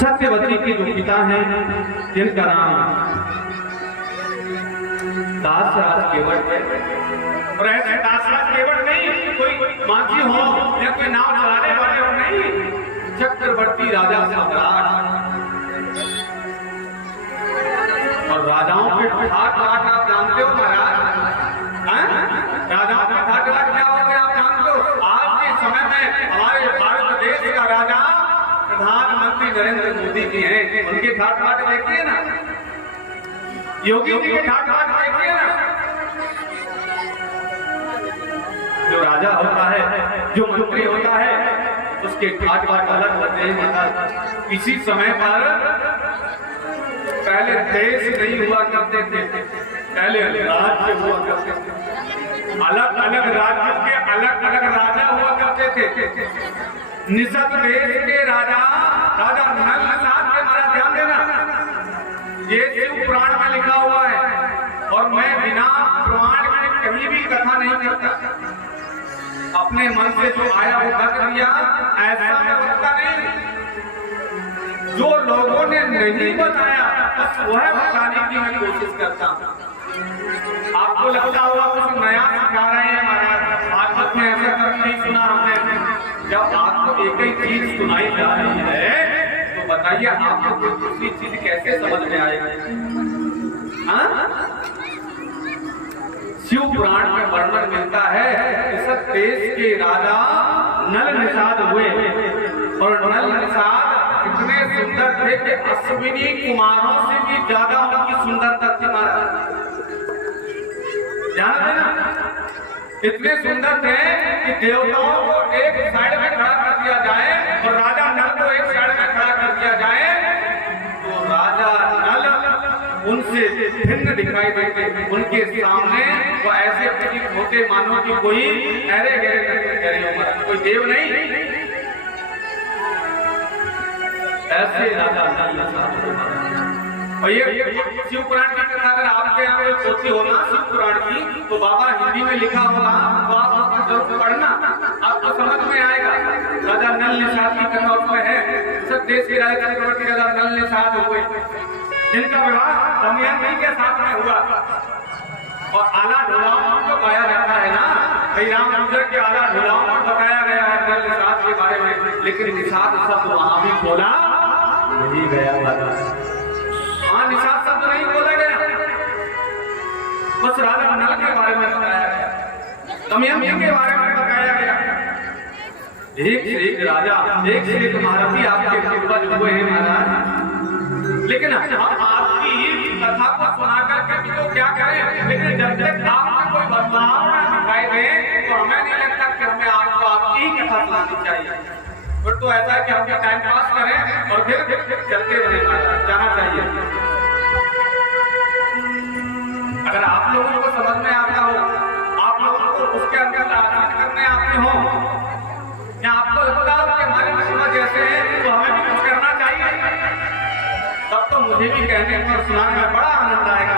सत्यवती के जो पिता हैं, जिनका नाम दासराज केवट है, और ऐसे दासराज केवट नहीं कोई मांझी हो या कोई नाव चलाने वाले हो, नहीं, चक्रवर्ती राजा सम्राट। और राजाओं के ठाट बाट आप जानते हो महाराज, राजाओं के ठाट बाट क्या होते हैं आप जानते हो। आज के समय में हमारे भारत देश का राजा प्रधानमंत्री नरेंद्र मोदी जी हैं, उनके ठाट बाट देखिए ना, योगी जी के ठाट बाट देखिए ना। जो राजा होता है, जो मंत्री होता है, उसके ठाट बाट अलग होते हैं। इसी समय पर पहले देश नहीं हुआ करते थे, पहले राज्य हुआ करते थे, अलग अलग राज्यों के अलग अलग राजा हुआ करते थे। निषद देश के राजा राजा नल साथ के, हमारा ध्यान देना, ये शिव पुराण में लिखा हुआ है, और मैं बिना प्रमाण के कहीं भी कथा नहीं करता। अपने मन से जो आया वो कर दिया, ऐसा मैं बनता नहीं। जो लोगों ने नहीं बताया बस वह बताने की मैं कोशिश करता हूँ। आपको लगता होगा कुछ नया सिखा रहे हैं महाराज, भागवत में ऐसा कर नहीं सुना हमने। जब आपको एक ही चीज सुनाई जा रही है तो बताइए आपको कोई दूसरी चीज कैसे समझ में आएगी। शिव पुराण में वर्णन मिलता है इस देश के राजा नल निषाद हुए और नल निषाद इतने सुंदर थे कि अश्विनी कुमारों से भी ज्यादा उनकी सुंदरता थी महाराज। जानते ना, इतने सुंदर थे कि देवताओं को एक साइड में खड़ा कर दिया जाए और राजा नल को एक साइड में खड़ा कर दिया जाए तो राजा नल उनसे भिन्न दिखाई देते। उनके सामने वो ऐसे प्रतीत होते मानो कि कोई अरे गहरे कोई देव नहीं, ऐसे राजा नल। और ये शिव पुराण की कथा अगर आपके यहाँ पे होती हो ना शिव पुराण की, तो बाबा हिंदी में लिखा होगा तो आप उसको जरूर पढ़ना, आपको समझ में आएगा। राजा नल निषाद की कथा उसमें है। सब देश के राजा चक्रवर्ती राजा नल निषाद हुए जिनका विवाह दमयंती के साथ में हुआ। और आला ढोलाओं को गाया जाता है ना, भाई रामचंद्र के आला ढोलाओं को बताया गया है नल निषाद के बारे में, लेकिन निषाद शब्द वहां भी बोला नहीं गया। हाँ, निषाद शब्द नहीं बोला गया, बस राजा नल के बारे में बताया गया, दमयंती के बारे में बताया गया। एक से एक राजा, एक से एक महारथी आपके पूर्वज हुए हैं महाराज। लेकिन हम आपकी कथा को सुना करके भी तो क्या करें, लेकिन जब तक आपको कोई बदलाव न दिखाई दे तो हमें नहीं लगता कि हमें आपको आपकी ही कथा सुनानी चाहिए। फिर तो ऐसा है कि हम टाइम पास करें और फिर चलते बने जाना चाहिए। अगर आप लोगों को समझ में आता हो, आप लोगों को उसके अंदर आचरण करने आते हो, या आपको लगता हो कि हमारे समझ जैसे है तो हमें भी कुछ करना चाहिए, तब तो मुझे भी कहने और सुनाने में बड़ा आनंद आएगा।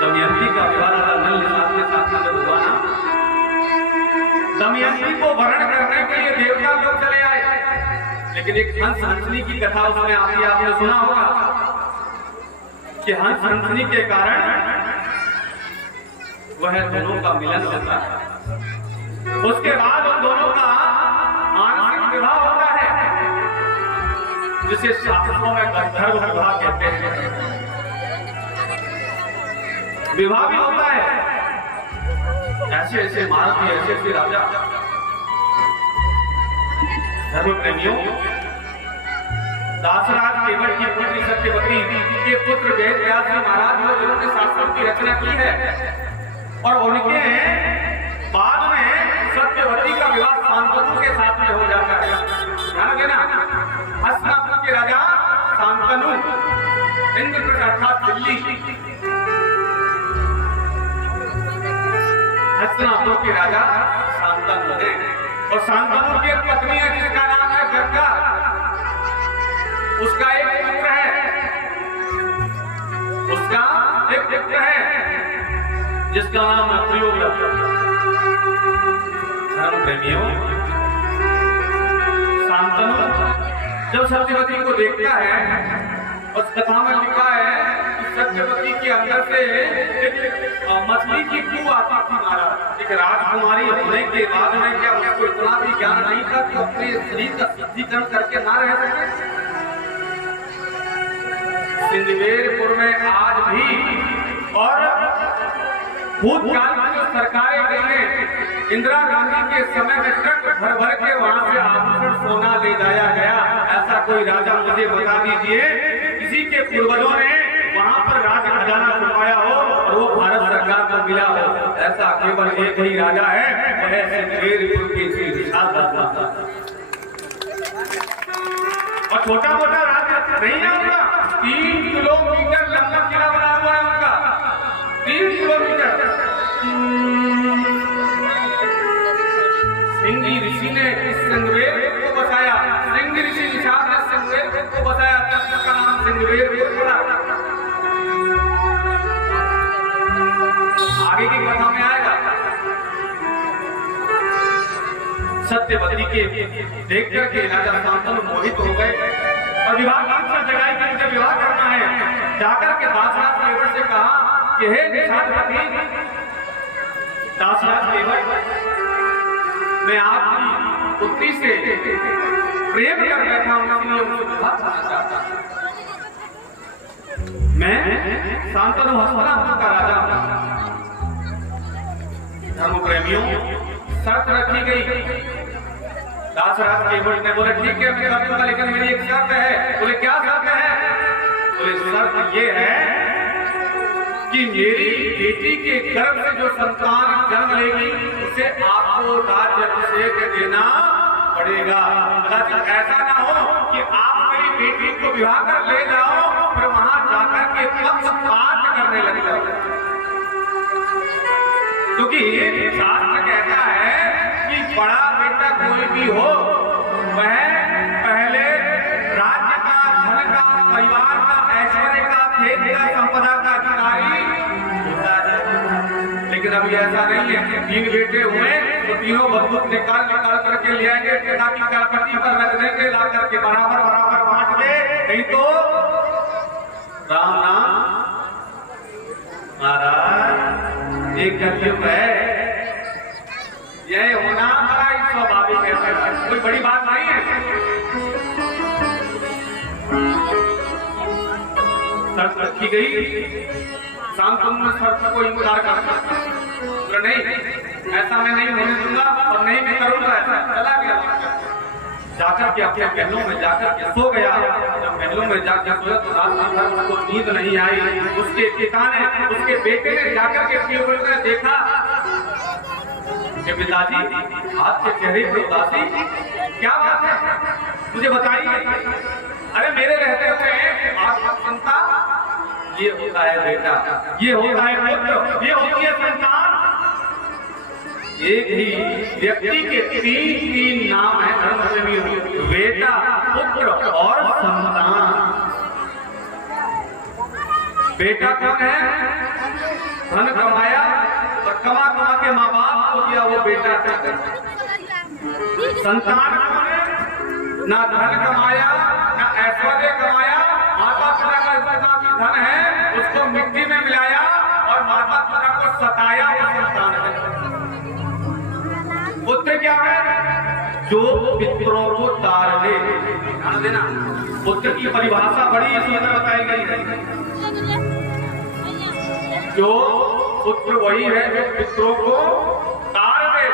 दमयंती का विवाह नल निषाद के साथ में जब हुआ ना, दमयंती को वरण करने के लिए देवता लोग चले आए, लेकिन एक हंस हंसनी की कथा उसमें आपने सुना होगा कि हंस हंसनी के कारण वह दोनों का मिलन होता है। उसके बाद उन दोनों का आंशिक विवाह होता है, जिसे शास्त्रों में गंधर्व विवाह कहते हैं। विवाह भी होता है। ऐसे ऐसे महारथी, ऐसे ऐसे राजा, धर्म प्रेमियों, दासराज केवट की पुत्री सत्यवती के पुत्र वेदव्यास जी महाराज हैं, जिन्होंने शास्त्रों की रचना की है। और उनके बाद में सत्यवती का विवाह शांतनु के साथ में हो जाता है। ध्यान देना, हस्तिनापुर के राजा शांतनु इंद्रप्रस्थ अर्थात दिल्ली, हस्तिनापुर के राजा शांतनु है। और शांतनु की एक पत्नी है जिसका नाम है गंगा। उसका एक पुत्र है, उसका एक पुत्र है जिसका नाम है प्रियोव्रत। धर्म प्रेमियों, शांतनु जब सत्यवती को देखता है, उस कथा में लिखा है कि सत्यवती के अंदर से एक मछली की बू आती थी महाराज। एक राजकुमारी होने के बाद में क्या उसको इतना भी ज्ञान नहीं था कि अपने शरीर का शुद्धिकरण करके ना रह सके। सिंदवेरपुर में आज भी और भूतकाल में जो सरकारें गई हैं, इंदिरा गांधी के समय में ट्रक भर भर के वहां से आभूषण सोना ले जाया गया। ऐसा कोई राजा मुझे बता दीजिए किसी के पूर्वजों ने वहां पर राज खजाना छुपाया हो और वो भारत सरकार को मिला हो। ऐसा केवल एक ही राजा है, वह सिंदवेरपुर के श्री निषाद राजा। और छोटा मोटा राज्य नहीं है उनका, 3 किलोमीटर लंबा किला बना हुआ है उनका, 3 किलोमीटर। सिंगी ऋषि ने इस सिंदवेरपुर को बसाया, सिंगी ऋषि निषाद ने सिंदवेरपुर को बसाया, तब उसका नाम सिंदवेरपुर पड़ा। आगे की कथा में आएगा। सत्यवती के देख करके राजा शांतनु मोहित हो गए और विवाह की इच्छा जगाई कि मुझे विवाह करना है। जाकर के दासराज केवट से कहा कि हे निषादपति, दासराज केवट, मैं आपकी पुत्री से प्रेम कर बैठा हूं, इसलिए उनसे विवाह करना चाहता हूं। मैं शांतनु हस्तिनापुर का राजा हूं। धर्म प्रेमियों, शर्त रखी गई। दासराज केवट ने बोले ठीक है मैं कर दूंगा, लेकिन मेरी एक शर्त है। बोले क्या शर्त है? बोले शर्त ये है कि मेरी बेटी के गर्भ से जो संतान जन्म लेगी उसे आपको राज्याभिषेक देना पड़ेगा। ऐसा ना हो कि आप मेरी बेटी को विवाह कर ले जाओ फिर वहां जाकर के पक्षपात करने लग जाओ, क्योंकि शास्त्र कहता है कि बड़ा बेटा कोई भी हो वह पहले राज्य का, धन का, परिवार का, ऐश्वर्य का, खेत का, संपदा का अधिकारी होता है। लेकिन अभी ऐसा नहीं है। 3 बेटे हुए तो तीनों बंदूक निकाल करके ले आएंगे, पिता की कलपट्टी पर रख देंगे, ला करके बराबर बांट के। नहीं तो राम नाम महाराज एक कलयुग है, यह होना बड़ा ही स्वाभाविक है, कोई बड़ी बात नहीं है। शर्त रखी गई, शांतनु ने शर्त को इनकार कर दिया। नहीं ऐसा मैं नहीं होने दूंगा और नहीं मैं करूंगा। ऐसा चला गया, जाकर के अपने महलों में जाकर के सो गया। जब महलों में जाकर सोया तो रात भर उसको नींद नहीं आई। उसके पिता ने, उसके बेटे ने जाकर के केवट ने देखा कि पिताजी आपके चेहरे पर उदासी, क्या बात है मुझे बताइए। अरे मेरे रहते हुए आपका चिंता, ये होता है बेटा, ये होता है पुत्र, ये होती है संतान। एक ही व्यक्ति के 3 नाम है धर्म में भी, बेटा, पुत्र और संतान। बेटा कौन है? धन कमाया और कमा के माँ बाप को दिया, वो बेटा कहते हैं। संतान कौन है? ना धन कमाया ना ऐश्वर्य कमाया, माता पिता का जितना भी धन है उसको मिट्टी में मिलाया और माता पिता को सताया, वो संतान है। पुत्र क्या है? जो पितरों को तार दे। ध्यान देना, पुत्र की परिभाषा बड़ी सुंदर बताई गई है। जो पुत्र वही है जो पितरों को तार दे।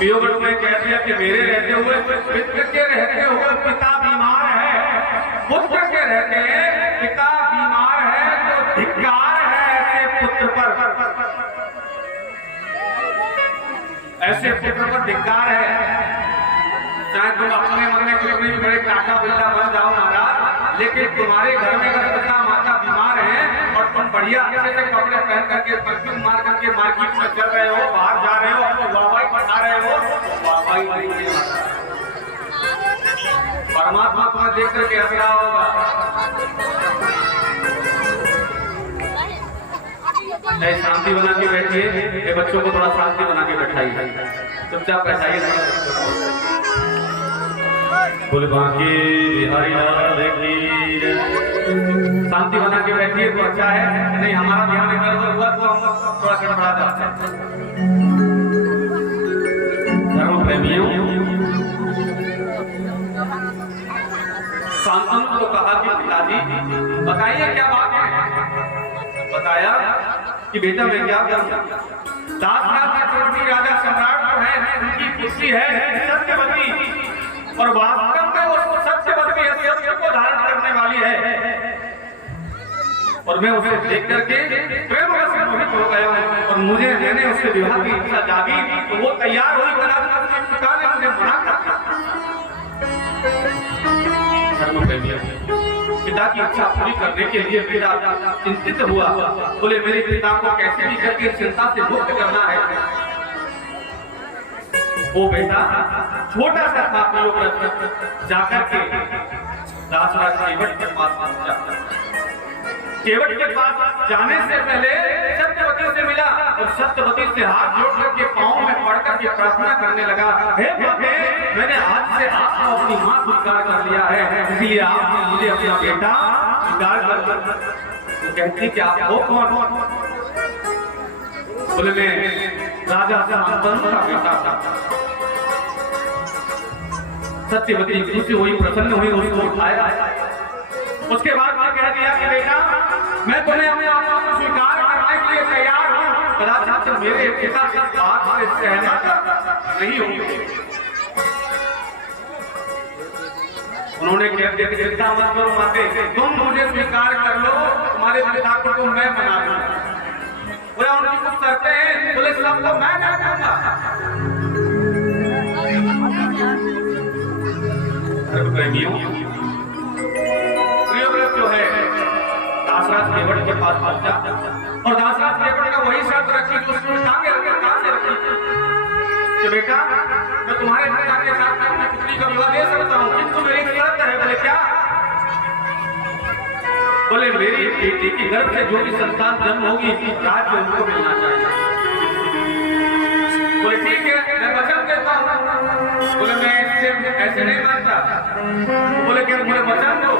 केवट ने कह दिया कि मेरे रहते हुए पित्र के रहते हुए पिता बीमार है, पुत्र के रहते पिता बीमार है, तो धिक्कार है ऐसे पुत्र पर, ऐसे पुत्र पर धिक्कार है। चाहे तुम अपने मन में कितने भी बड़े काका बिल्ला बन जाओ महाराज, लेकिन तुम्हारे घर में अगर पिता माता बीमार हैं और तुम बढ़िया अच्छे से कपड़े पहन करके परफ्यूम मार करके मार्केट में चल रहे हो, बाहर जा रहे हो, अपनी वाहवाही बढ़ा रहे हो, वाहवाही नहीं है। परमात्मा तुम्हें देख करके हंस रहा होगा। शांति बना के बैठिए, ये बच्चों को थोड़ा शांति बना के बैठाइए, चुपचाप बैठाइए। बोले बाकी बिहारी लाल की शांति बना के बैठिए तो अच्छा है। नहीं हमारा ध्यान इधर उधर हुआ तो हम थोड़ा गड़बड़ा जाते हैं। धर्म प्रेमियों, शांतनु को कहा कि पिताजी बताइए क्या बात है। बताया कि बेटा मैं क्या करूं। दासराज चक्रवर्ती राजा सम्राट जो है उनकी पुत्री है सत्यवती, और वास्तव में वो सत्यवती सत्य को धारण करने वाली है। और मैं उसे देख करके प्रेम रस में मोहित हो गया हूं और मैंने उससे विवाह की इच्छा जागी तो वो तैयार हुई। पिता ने मुझे मना कर पिता की इच्छा पूरी करने के लिए पिता चिंतित हुआ। बोले मेरे पिता को कैसे भी करके चिंता से मुक्त करना है। वो बेटा छोटा सा था, जाकर के दासराज केवट के पास पहुंचा। केवट के पास जाने से पहले सत्यवती से मिला और सत्यवती से हाथ जोड़ करके पांव में पड़कर के प्रार्थना करने लगा, हे बाबे मैंने आज से आपको अपनी मां स्वीकार कर लिया है, इसलिए आपने मुझे अपना बेटा स्वीकार कर लिया। तो कहती कि आप हो कौन? बोले मैं राजा शांतनु का बेटा था। सत्यवती खुशी हुई, प्रसन्न हुई, उसको उठाया। उसके बाद मैं कह दिया कि बेटा मैं तुम्हें अपने आप को स्वीकार करने के लिए तैयार हूँ, कदाचित मेरे पिता के बात से सहमत नहीं होंगे। उन्होंने कह दिया कि चिंता मत करो माते, तुम मुझे स्वीकार कर लो, तुम्हारे पिता को तो मैं बना दूंगा। बोले उनकी कुछ शर्तें हैं, बोले सब तो मैं करूंगा। प्रेमियों प्रियव्रत जो है दासराज केवट के पास पहुंचा और दासराज केवट का वही शर्त रखी जो उसने कहा से रखी कि बेटा मैं तुम्हारे पिता के साथ अपनी पुत्री का विवाह दे सकता हूँ, किंतु मेरी शर्त है। बोले क्या? बोले मेरी बेटी की गर्भ से जो भी संतान जन्म होगी राज्य उनको मिलना चाहिए। बोले ठीक है मैं वचन देता हूँ। बोले मैं इससे ऐसे नहीं मानता। बोले क्या मुझे वचन दो।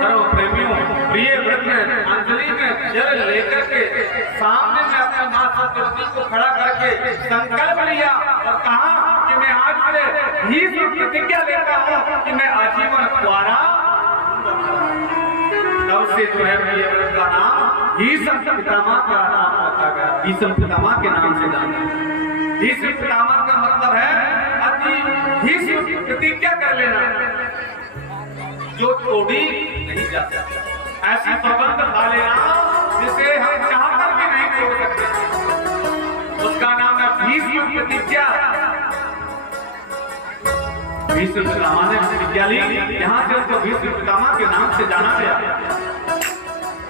सर्व प्रेमियों प्रिय व्रत में अंजलि में जल लेकर के सामने में अपने मां सत्यवती को खड़ा करके संकल्प लिया और कहा कि मैं आज से ही प्रतिज्ञा लेता हूँ कि मैं आजीवन कुंवारा। तब से जो है प्रिय व्रत का नाम भीष्म पितामह का नाम रखा गया, भीष्म पितामह के नाम से जाना। भीष्म पितामह का मतलब है अति भीष्म प्रतिज्ञा कर लेना जो तोड़ी नहीं जा सकती, ऐसी प्रबंध खा लेना जिसे हम चाहकर भी नहीं तोड़ सकते, उसका नाम है भीष्म प्रतिज्ञा। भीष्म पितामह ने प्रतिज्ञा ली, यहाँ से उसको भीष्म पितामह के नाम से जाना गया।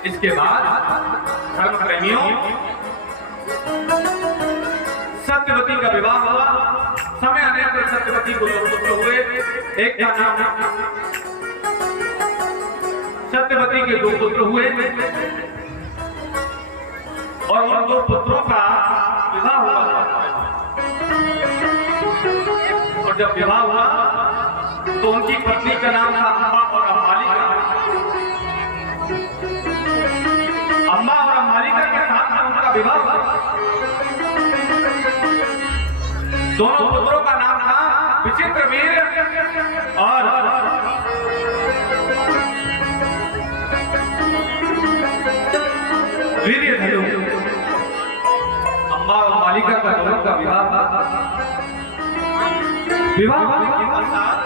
इसके बाद धर्म प्रेमियों सत्यवती का विवाह हुआ। समय आने पर सत्यवती को दो पुत्र हुए। एक का नाम सत्यवती के दो पुत्र हुए और उन दो पुत्रों का विवाह हुआ। और जब विवाह हुआ तो उनकी पत्नी का नाम था अम्बा और अम्बालिका। अम्बा और अम्बालिका के साथ में उनका विवाह हुआ। दोनों पुत्रों का नाम था विचित्रवीर और वीर्यधनु। अम्बा और अम्बालिका का दोनों का विवाह होने के पश्चात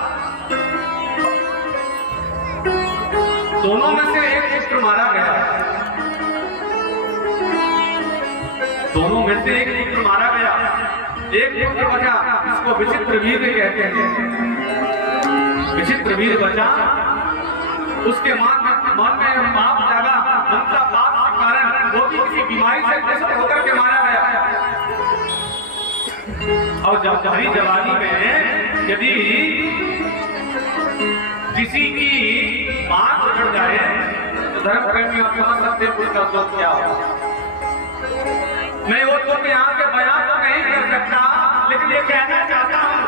दोनों में से एक पुत्र मारा गया। दोनों में से एक पुत्र मारा गया। एक पुत्र बचा जिसको विचित्रवीर कहते हैं। विचित्रवीर बचा, उसके मन में पाप जागा, ममता पाप के कारण वो भी किसी बीमारी से ग्रस्त होकर के मारा गया। और जब भरी जवानी में यदि किसी की मां उजड़ जाए तो धर्म प्रेमी आप समझ सकते हैं उसका दुख क्या हो। मैं वो तो यहाँ से बयान तो नहीं कर सकता, लेकिन ये कहना चाहता हूँ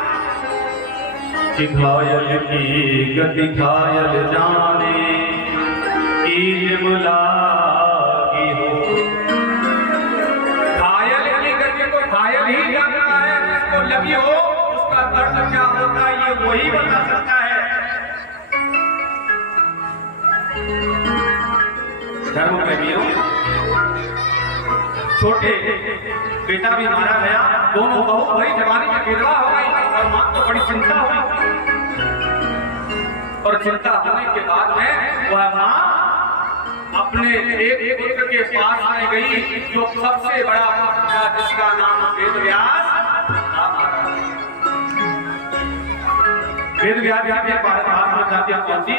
कि घायल की गति घायल जाने की जिमला की हो। घायल की गति को घायल ही जानता है, जिसको लगी हो उसका दर्द क्या होता है ये वही बता सकता है। धर्म प्रेमियों छोटे बेटा भी मारा गया। दोनों बहू बड़ी जवानी में विधवा हो गई और मां को बड़ी चिंता हुई। और चिंता होने के बाद में वह मां अपने एक पुत्र के पास में गई जो सबसे बड़ा पुत्र था, जिसका नाम वेदव्यास। वेदव्यास के पास में जाती पहुंची।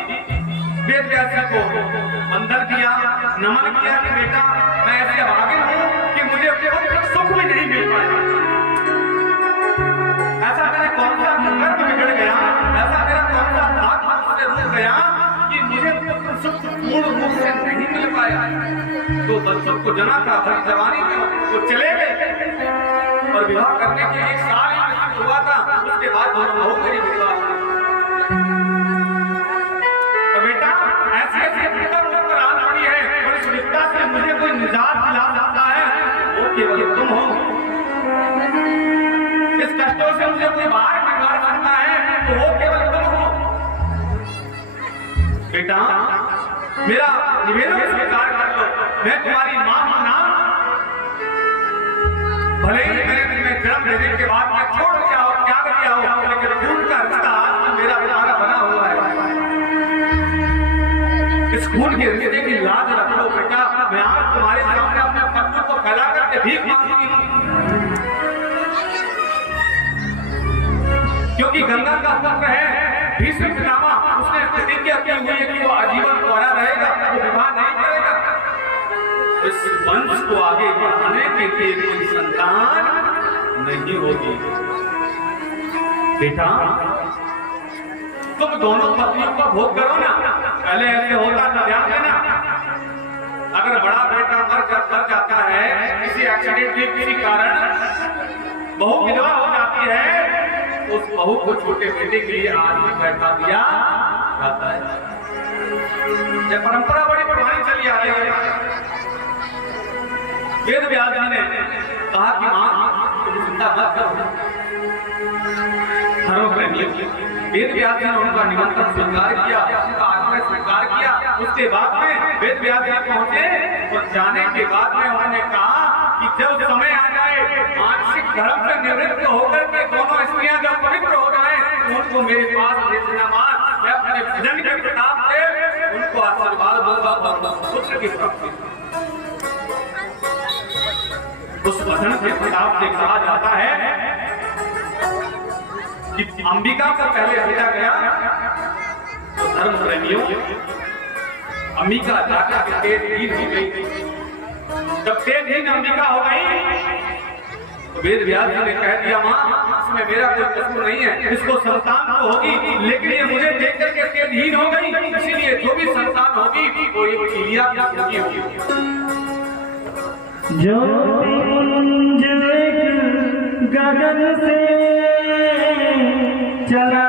वेदव्यास को वंदन किया, नमन किया कि बेटा मैं ऐसे भागिन हूं कि मुझे अपने सुख भी नहीं मिल पाया। ऐसा मेरा कौन सा कर्म बिगड़ गया, ऐसा मेरा कौन सा हाथ से रुक गया कि मुझे सुख पूर्ण रूप से नहीं मिल पाया। तो बच्चों को जना था, भरी जवानी में वो चले गए और विवाह करने के 1 साल ही हुआ था। उसके बाद दोनों बहू मेरी विवाह हुई। ऐसे विपदा मुझ पर आन पड़ी है और इस विपदा से मुझे कोई निजात दिला सकता है वो केवल तुम हो। इस कष्टों से मुझे कोई बाहर निकाल सकता है तो वो बेटा मेरा निवेदन स्वीकार कर लो, मैं तुम्हारी मां हूं ना। भले ही मैंने तुम्हें जन्म देने के बाद मैं छोड़ दिया हो, त्याग दिया हो, लेकिन खून का रिश्ता मेरा तुम्हारा बना हुआ है। इस खून के रिश्ते की लाज रख लो बेटा। मैं आज तुम्हारे सामने अपने कब्र को फैला करके भीख मांगूंगी, क्योंकि गंगा का पुत्र है भीष्म पितामह, उसने प्रतिज्ञा की हुई है कि वो आजीवन कुंवारा रहेगा, वो विवाह नहीं करेगा। इस वंश को आगे बढ़ाने के लिए कोई संतान नहीं होगी। बेटा तुम दोनों पत्नियों को भोग करो ना, पहले ऐसे होता था, ध्यान देना। अगर बड़ा बेटा मर जाता है किसी एक्सीडेंट के किसी कारण, बहू विधवा हो जाती है, उस बहू को छोटे बेटे के लिए आदमी बैठा दिया जाता है। यह परंपरा बड़ी पुरानी चली आ रही है। वेद व्यास जी ने कहा कि मां तुम चिंता मत करो, धर्म प्रेमियों। वेद व्यास जी ने उनका निमंत्रण स्वीकार किया, उनका आग्रह स्वीकार किया। उसके बाद में वेद व्यास जी पहुंचे और जाने के बाद में उन्होंने कहा कि जब समय आ जाए मानसिक धर्म से निवृत्त होकर के दोनों स्त्रियां जब पवित्र हो जाए उनको मेरे पास भेजना मां। मैं अपने भजन के प्रताप से उनको आशीर्वाद दूंगा और पुत्र की प्राप्ति। उस भजन के प्रताप से कहा जाता है कि अंबिका को पहले भेजा गया तो धर्म प्रेमियों अंबिका जाकर के तेजहीन हो गई। जब तेजहीन अंबिका हो गई तो वेद व्यास जी ने कह दिया मां इसमें मेरा कोई कसूर नहीं है, इसको संतान तो होगी, लेकिन ये मुझे देख करके तेजहीन हो गई, इसीलिए जो भी संतान होगी वो एक चिड़िया की होगी। ज्योतिपुंज गगन से चला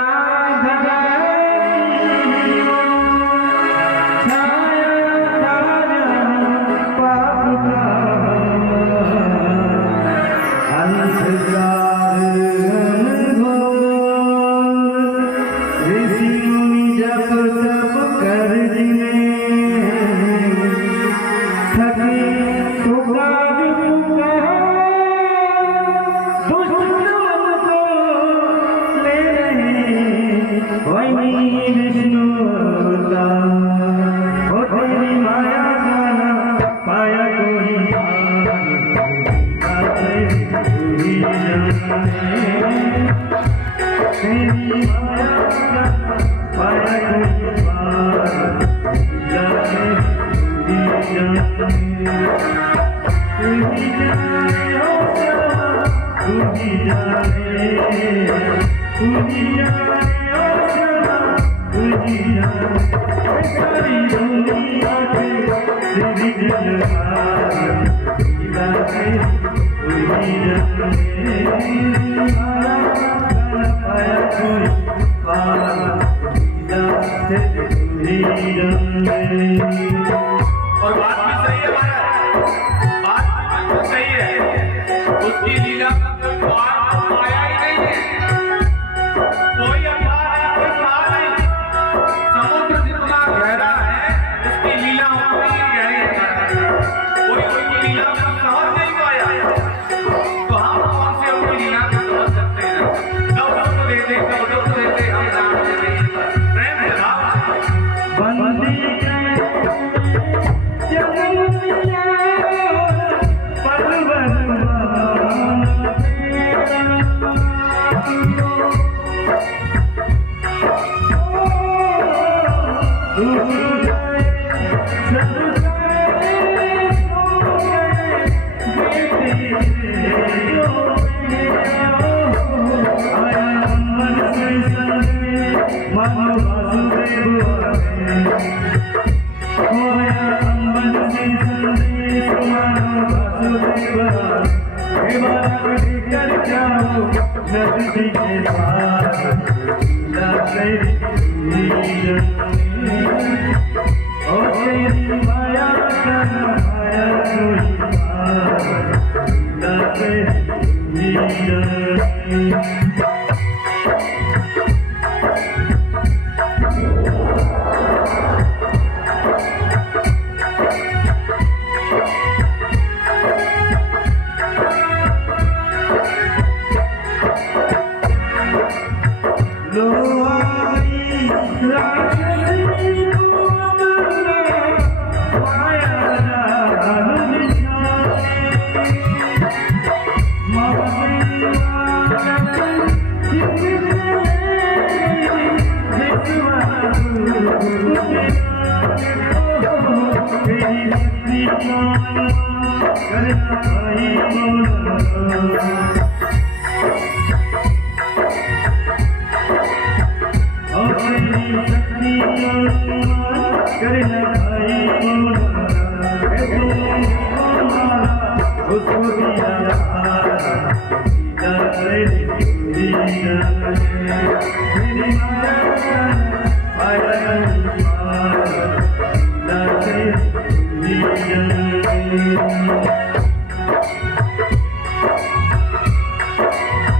और बात भी सही है बात भी सही है। उसकी लीला का कोई आया ही नहीं है, कोई अवतार नहीं, कोई पार नहीं। समुद्र जितना गहरा है उसकी लीला उतनी गहरी है। कोई उनकी लीला को समझ नहीं पाया, तो हम कौन से उनकी लीला को समझ सकते हैं? कब दुख देते हम जानते नहीं। प्रेम भाव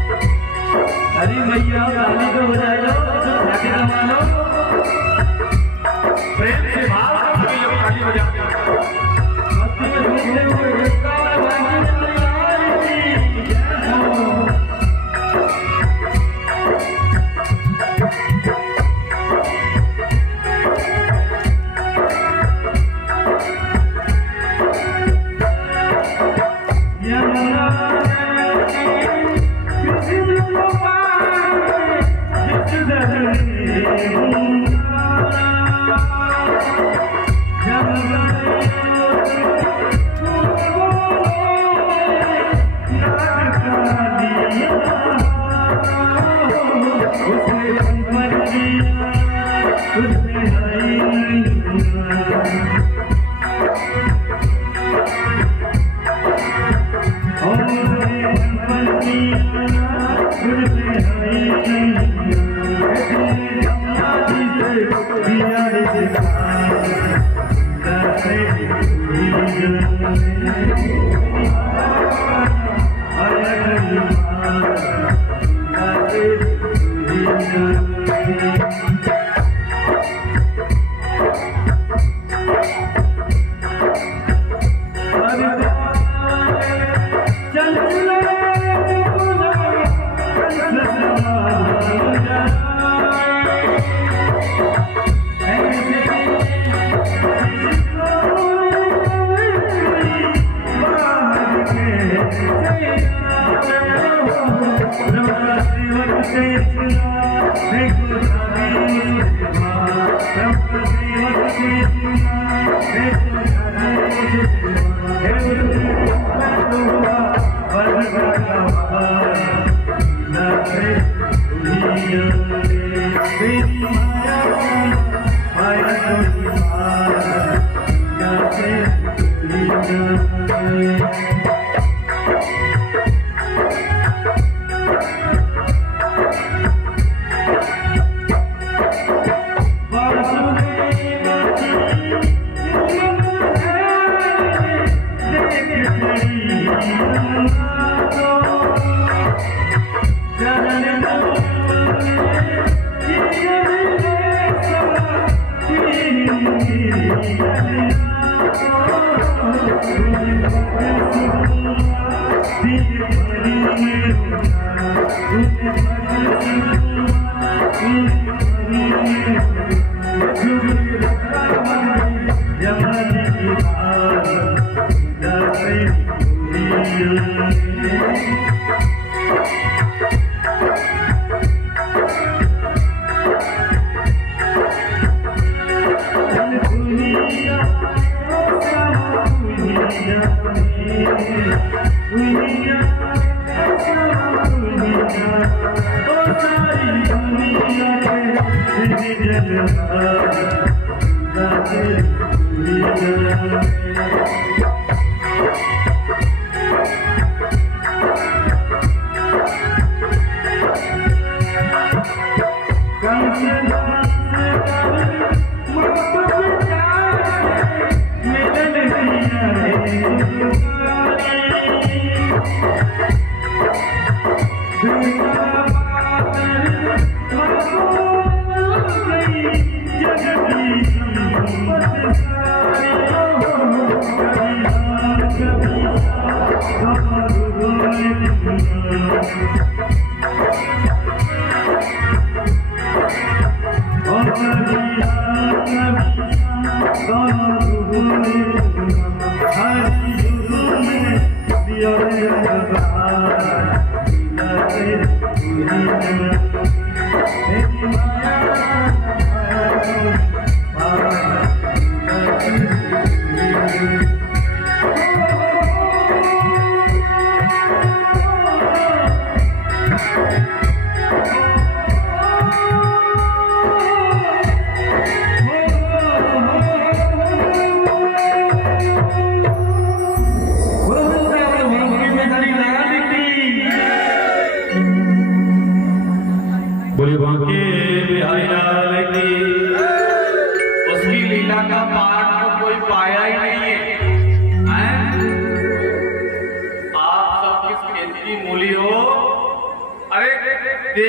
अरे मैया गाली तो हो जाएगा जाके कमा लो प्रेम से भाव से कभी लोग खाली हो जाते हैं। भक्ति में घूमते हुए एकता और बाकी नहीं आई जय हो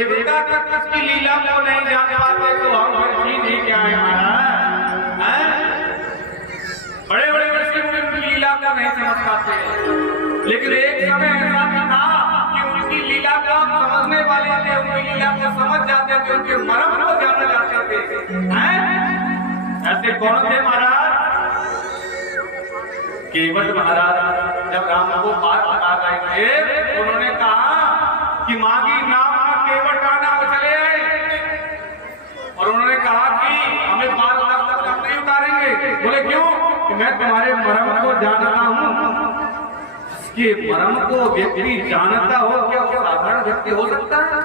देवता तक उसकी लीला को नहीं जान पाते तो हम फिर चीज ही क्या है महाराज, बड़े बड़े ऋषि उनकी लीला को नहीं समझ पाते। लेकिन एक समय ऐसा भी था कि उनकी लीला को आप समझने वाले थे, उनकी लीला को समझ जाते थे, उनके मर्म को जानना चाहते थे। ऐसे कौन थे महाराज? केवट महाराज जब राम को बात बता रहे थे, उन्होंने कहा कि मांगी नाम केवट आना वो चले आए और उन्होंने कहा कि हमें बार तक नहीं उतारेंगे। बोले क्यों? कि मैं तुम्हारे मर्म को जानता हूँ। इसके मर्म को व्यक्ति जानता हो, क्या वो साधारण व्यक्ति हो सकता है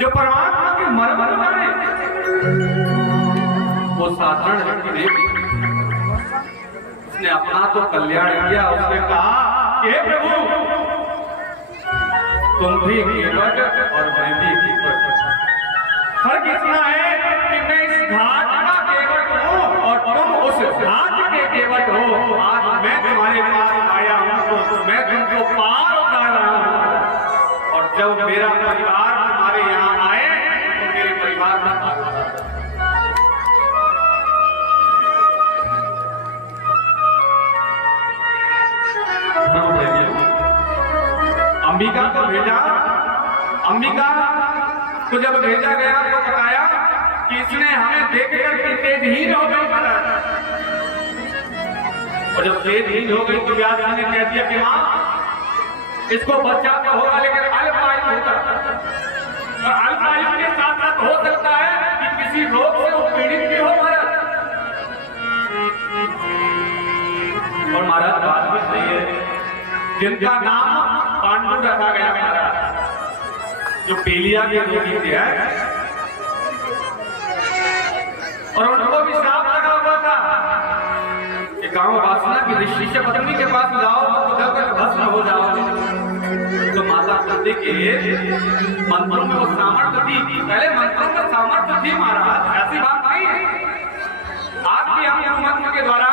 जो परमात्मा के मर्म को जाने? वो साधारण व्यक्ति नहीं। उसने अपना तो कल्याण किया, उसने कहा कि हे प्रभु तुम भी केवट और मैं भी केवट। फर्क इतना है कि मैं इस घाट का केवट हूँ और तुम उस घाट के केवट हो। आज मैं तुम्हारे पास आया हूँ तो मैं तुमको पार उतार रहा हूँ, और जब मेरा परिवार तुम्हारे यहाँ आए तो मेरे परिवार का पार उतार। अंबिका को भेजा, अंबिका को जब भेजा गया तो बताया कि इसने हमें देखकर के तेजहीन हो गई महाराज। और जब तेजहीन हो गई तो व्यास जी ने कह दिया कि मां इसको बच्चा तो होगा लेकिन अल्पायु होगा, और अल्पायु के साथ साथ हो सकता है कि किसी रोग से वो पीड़ित भी हो महाराज। और महाराज बात भी सही है, जिनका नाम पांडु रखा गया महाराज, जो पीलिया के रोगी थे, और उनको भी श्राप लगा हुआ था कि गांव वासना की ऋषि पत्नी के पास जाओ तो उधर भस्म हो जाओ। तो माता कुंती के मंत्रों में वो सामर्थ्य थी, पहले मंत्रों में सामर्थ्य थी महाराज, ऐसी बात नहीं है। आज भी हम मंत्र के द्वारा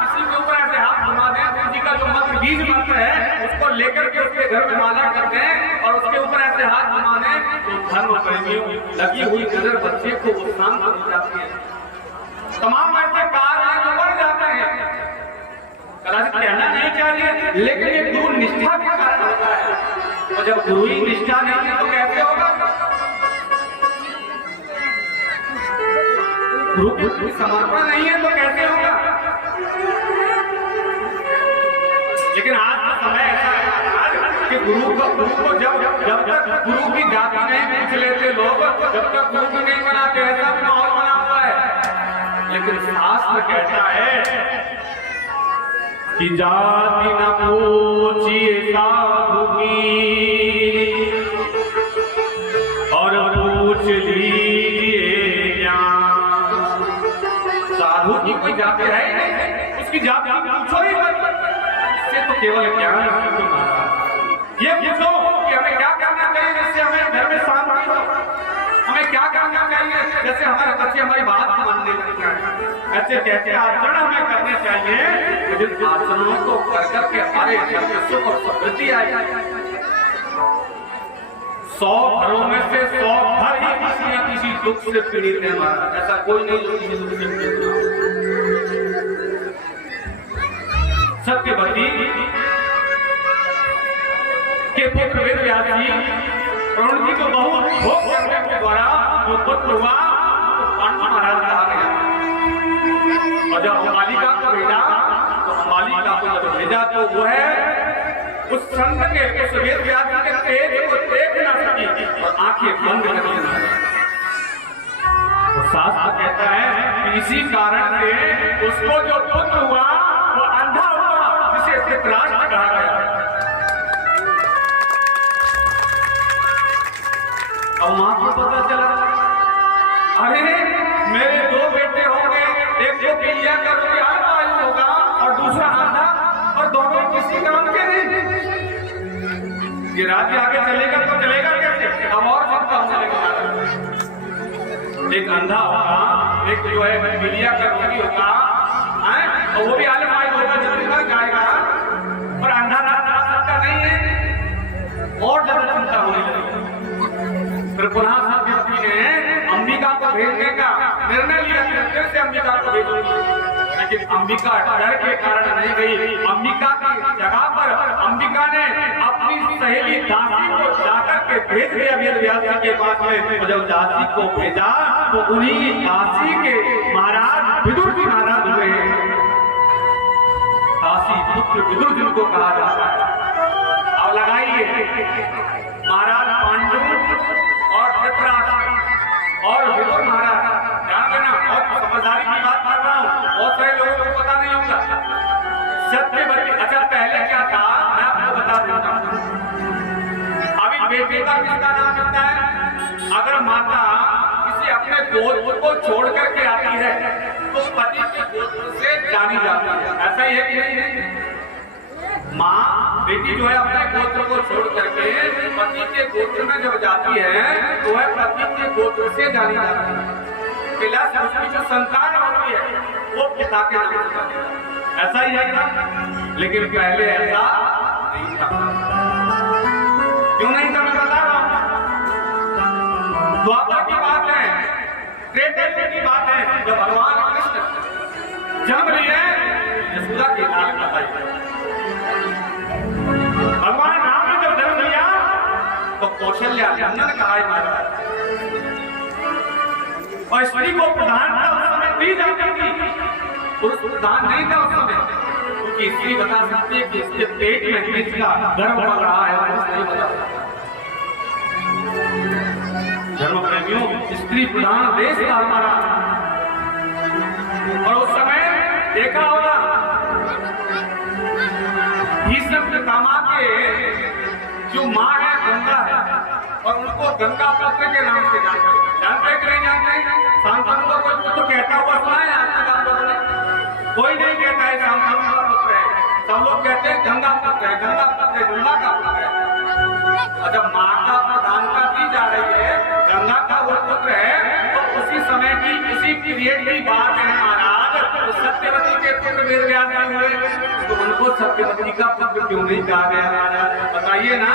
किसी के ऊपर ऐसे हाथ घुमा दें, जी का जो मंत्र बीज मंत्र है उसको लेकर के उसके घर में माला करते हैं और उसके ऊपर ऐसे हाथ घुमा दें तो धर्म प्रेमियों लगी हुई नजर बच्चे को वो शांत हो जाती है। तमाम ऐसे कार्य जो बढ़ जाते हैं, कदाचित कहना नहीं चाहिए, लेकिन ये गुरु निष्ठा के कारण होता है। और जब गुरु ही निष्ठा नहीं है तो कैसे होगा? गुरु समर्पण नहीं है तो कैसे होगा? लेकिन आज का समय ऐसा है कि गुरु को जब तक गुरु की जाति नहीं पूछ लेते लोग, जब तक गुरु को नहीं बनाते, ऐसा भी माहौल बना हुआ है। लेकिन शास्त्र कहता है कि जाति न पूछिए साधु की और पूछ लीजिए ज्ञान। साधु की कोई जाति है नहीं, उसकी जाति पूछो ही मत, इससे तो केवल ज्ञान की माता। ये पूछो कि हमें क्या करना चाहिए जिससे हमें घर में शांति हो, हमें क्या करना चाहिए जैसे हमारे बच्चे हमारी बात मानने लगते हैं, ऐसे कैसे आचरण हमें करने चाहिए जिन आचरणों को कर करके हमारे घर में सुख और समृद्धि आए। 100 घरों में से 100 घर ही किसी न किसी दुख से पीड़ित है हमारा, ऐसा कोई नहीं जो किसी दुख से पीड़ित हो। सत्यवती के पुत्र वेदव्यास जी और उनकी को बहुत भोग करने के द्वारा जो पुत्र हुआ तो पांडु महाराज कहा गया। और जब अंबालिका को भेजा तो अंबालिका को जब भेजा तो वो है उस संत के उस वेदव्यास के तेज को देख ना सकी और आंखें बंद कर दी। शास्त्र कहता है कि इसी कारण से उसको जो पुत्र हुआ वो अंधा हुआ, जिसे धृतराष्ट्र कहा गया। अब मां को पता चला, अरे मेरे 2 बेटे होंगे, एक को पीलिया का रोगी अल्पायु होगा और दूसरा अंधा, और दोनों किसी काम के नहीं। ये राज्य आगे चलेगा तो चलेगा कैसे? अब और चिंता होने लगी। एक अंधा होगा, एक जो है पीलिया का रोगी होगा, और वो भी अल्पायु होगा, जल्दी मर जाएगा, और अंधा जा सकता नहीं है, और ज्यादा चिंता होने लगी। लेकिन अंबिका डर के कारण नहीं गई। अंबिका की जगह पर अंबिका ने अपनी सहेली दासी को जाकर के भेज दिया वेद व्यास जी के पास में। और जब दासी को भेजा तो उन्हीं दासी के महाराज विदुर जी महाराज हुए। दासी पुत्र विदुर जिनको कहा जाता है। अब लगाइए, महाराज पांडु और धृतराष्ट्र और विदुर महाराज, ध्यान देना, बहुत समझदारी की बात कर रहा हूँ, बहुत सारे लोगों को पता नहीं होगा। सत्यवती, अच्छा पहले क्या था मैं आपको बता देता हूँ। अभी बेटे का किसका नाम मिलता है? अगर माता किसी अपने गोत्र को छोड़ करके आती है तो पति के गोत्र से जानी जाती है, ऐसा ही है कि नहीं? माँ बेटी जो है अपने गोत्र को छोड़ करके पति के गोत्र में जब जाती है तो वह पति के गोत्र से जानी जाती है। प्लस उसकी जो संतान होती है वो पिता के नाम से जानी जाती है, ऐसा ही है ना? लेकिन पहले ऐसा नहीं था। क्यों नहीं था मैं बता रहा हूँ। द्वापर की बात है, त्रेता युग की बात है, जब भगवान कृष्ण जन्म लिए यशोदा के लाल बताई। भगवान राम ने जब जन्म लिया तो कौशल्या नंदन कहा महाराज, और स्त्री को प्रधानता उस समय दी जाती थी, पुरुष प्रधान नहीं था उस समय, क्योंकि स्त्री बता सकती है कि इसके पेट में किसका गर्भ पल रहा है, पुरुष नहीं बता सकता। धर्म प्रेमियों, स्त्री प्रधान देश था हमारा। और उस समय देखा होगा भीष्म पितामह के जो माँ है गंगा है, और उनको गंगा पुत्र के नाम से जानते कि नहीं जानते? शांतनु का कोई पुत्र कहता हुआ सुना है आज तक आप लोगों ने? कोई नहीं कहता है शांतनु का पुत्र है, सब लोग कहते हैं गंगा पुत्र है, गंगा पुत्र है, गंगा का पुत्र है। और जब माँ का प्रधानता दी जा रही है, गंगा का वो पुत्र है, तो उसी समय की उसी पीरियड की बात है महाराज। तो सत्यवती के पुत्र वेद व्यास जी हुए, तो उनको सत्यवती का पुत्र क्यों नहीं कहा गया महाराज? बताइए ना,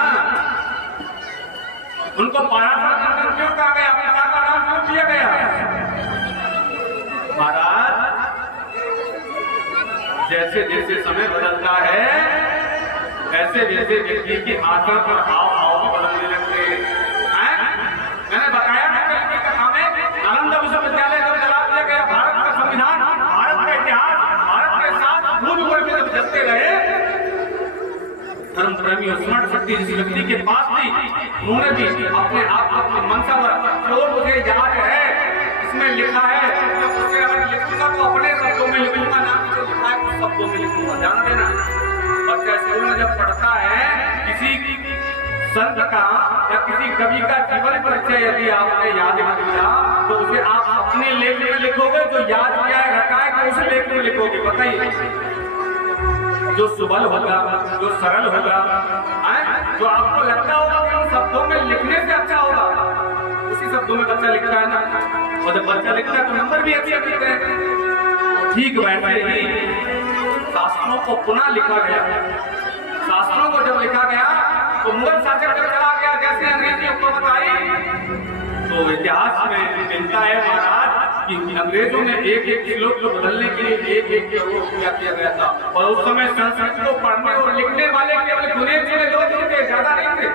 उनको पाराशर नंदन क्यों कहा गया? पिता का नाम क्यों दिया गया महाराज? जैसे जैसे समय बदलता है वैसे वैसे व्यक्ति की आचरण और हाव भाव भी बदलने लगते हैं। मैंने बताया था कल की कथा में, नालंदा विश्वविद्यालय जब चला दिया गया, भारत का संविधान, भारत का इतिहास, भारत के साथ भूल भूल में जब चलते रहे, धर्म प्रेमी और स्मरण शक्ति जिस व्यक्ति के पास थी, उन्होंने भी अपने आप अपने मनसा पर जो मुझे याद है इसमें लिखा है, उसे अगर लिखूंगा तो अपने शब्दों में लिखूंगा, ना तो लिखा है कुछ शब्दों में लिखूंगा। ध्यान देना, बच्चा स्कूल में जब पढ़ता है किसी संत का या किसी कवि का जीवन परिचय यदि आपने याद किया तो उसे आप अपने लेख में लिखोगे, जो याद किया है रखा है तो उसे लेख में लिखोगे। बताइए, जो सुबल होगा, जो सरल होगा, जो आपको लगता होगा कि उन शब्दों में लिखने से अच्छा होगा, उसी शब्दों में बच्चा लिखता है ना। और जब बच्चा लिखता है तो नंबर भी अच्छे लिखते हैं। ठीक वैसे ही शास्त्रों को पुनः लिखा गया। शास्त्रों को जब लिखा गया तो मुगल शासक जब चला गया, जैसे अंग्रेजियों को बताई, तो इतिहास में मिलता है महाराज कि अंग्रेजों ने एक एक श्लोक को बदलने के लिए एक एक क्या किया गया था। और उस समय संस्कृत को पढ़ने और लिखने वाले केवल गुने चुने लोग थे, ज्यादा नहीं थे।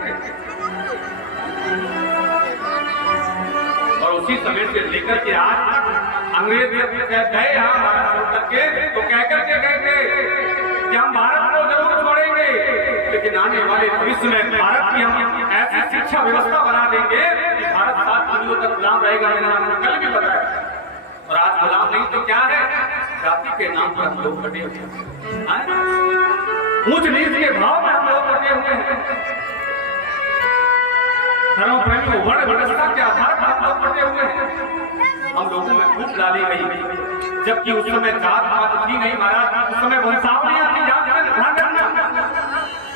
और उसी समय से लेकर के आज तक अंग्रेज गए यहाँ भारत छोड़ करके, तो कह करके गए थे कि हम भारत को जरूर छोड़ेंगे, लेकिन आने वाले भविष्य में भारत की हम ऐसी शिक्षा व्यवस्था बना देंगे कि भारत 7 पीढ़ियों तक गुलाम रहेगा। मैंने आपको कल भी बताया। और आज गुलाम नहीं तो क्या है? जाति के नाम पर हम लोग बटे हुए हैं, ऊंच नीच के भाव में हम लोग बटे हुए हैं। धर्म प्रेमी वर्ण व्यवस्था के आधार पर हम लोग बटे हुए हैं। हम लोगों में फूट डाली गई, जबकि उस समय जात पात थी नहीं महाराज। उस समय वंशावलियां थी, जात में ध्यान रखना,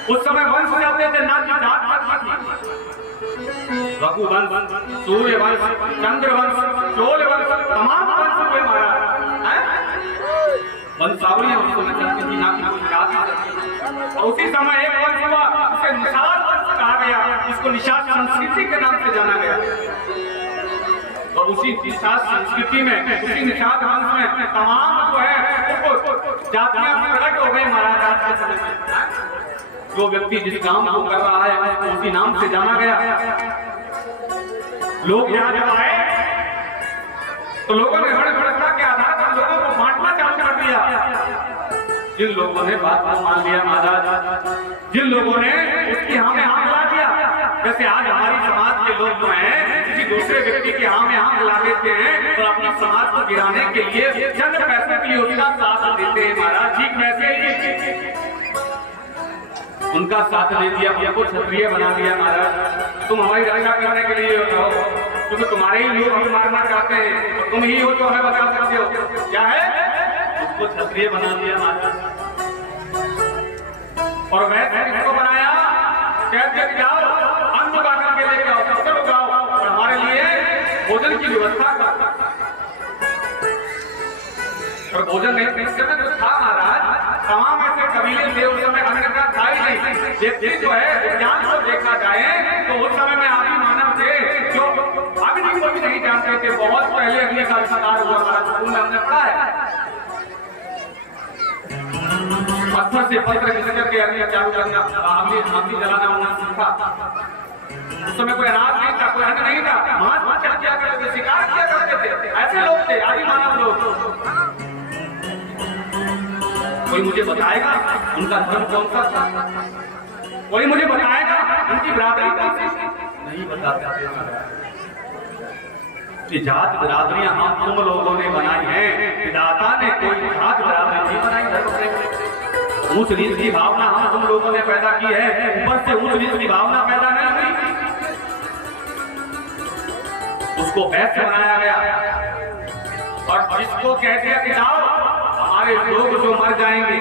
उस समय वंश चलते थे, ना कि जात पात थी। रघुवंश, सूर्यवंश, चंद्रवंश, चोलवंश, तमाम वंश हुए महाराज। वंशावलियां उस समय चलती थी, ना कि कोई जात। और उसी समय एक वंश हुआ, उसे निषाद वंश कहा गया, इसको निषाद संस्कृति के नाम से जाना गया। और उसी निषाद संस्कृति में, उसी निषाद वंश में तमाम जो है उनको के समय में, हाँ? जो व्यक्ति जिस काम को कर रहा है उसी नाम से जाना गया। लोग यहाँ जब आए तो लोगों ने बड़े बड़े के आधार पर लोगों को बांटना चालू कर दिया। जिन लोगों ने बात को मान लिया महाराज, जिन लोगों ने उसकी हाँ में हाँ मिला दिया, जैसे आज हमारी समाज के लोग जो हैं किसी दूसरे व्यक्ति के हाँ में हाँ मिला देते हैं तो अपने समाज को गिराने के लिए चंद पैसे के लिए उसका साथ देते हैं महाराज। ठीक वैसे ही उनका साथ दे दिया, उनको क्षत्रिय बना दिया महाराज। तुम हमारी रक्षा करने के लिए हो, क्योंकि तुम्हारे ही लोग हमें मारना चाहते हैं, तो तुम ही हो जो हमें बता सकते हो। क्या है? उसको क्षत्रिय बना दिया महाराज। और वैसे किसको बनाया? कहते जाओ अन्न उगा करके लेके आओ, फसल उगाओ और हमारे लिए भोजन की व्यवस्था करो। और भोजन नहीं इस समय तो था महाराज, तमाम ऐसे कबीले थे उस समय, अन्न का था ही नहीं। व्यक्ति जो है विज्ञान को देखा जाए तो उस समय में आदि मानव थे जो अग्नि को भी नहीं जानते थे। बहुत पहले अग्नि का आविष्कार हुआ हमारा स्कूल में हमने पढ़ा है। पत्थर से पत्थर घिस करके अग्नि चालू करना, आग जलाना उन्होंने सीखा। उस समय कोई अनाज नहीं था, कोई अन्न नहीं था, मांस क्या किया करते थे, शिकार किया करते थे। ऐसे लोग थे आदि मानव लोग। कोई मुझे बताएगा उनका धर्म कौन सा था? कोई मुझे बताएगा उनकी बिरादरी कौन सी? नहीं बता सकते। जात बिरादरियां हम तुम लोगों ने बनाई हैं, विधाता ने कोई जात बिरादरी नहीं बनाई। ऊंच नीच की भावना हम तुम लोगों ने पैदा की है, ऊपर से ऊंच नीच की भावना पैदा नहीं हुई। उसको वैश्य बनाया गया और जिसको कह दिया कि जाओ हमारे लोग जो मर जाएंगे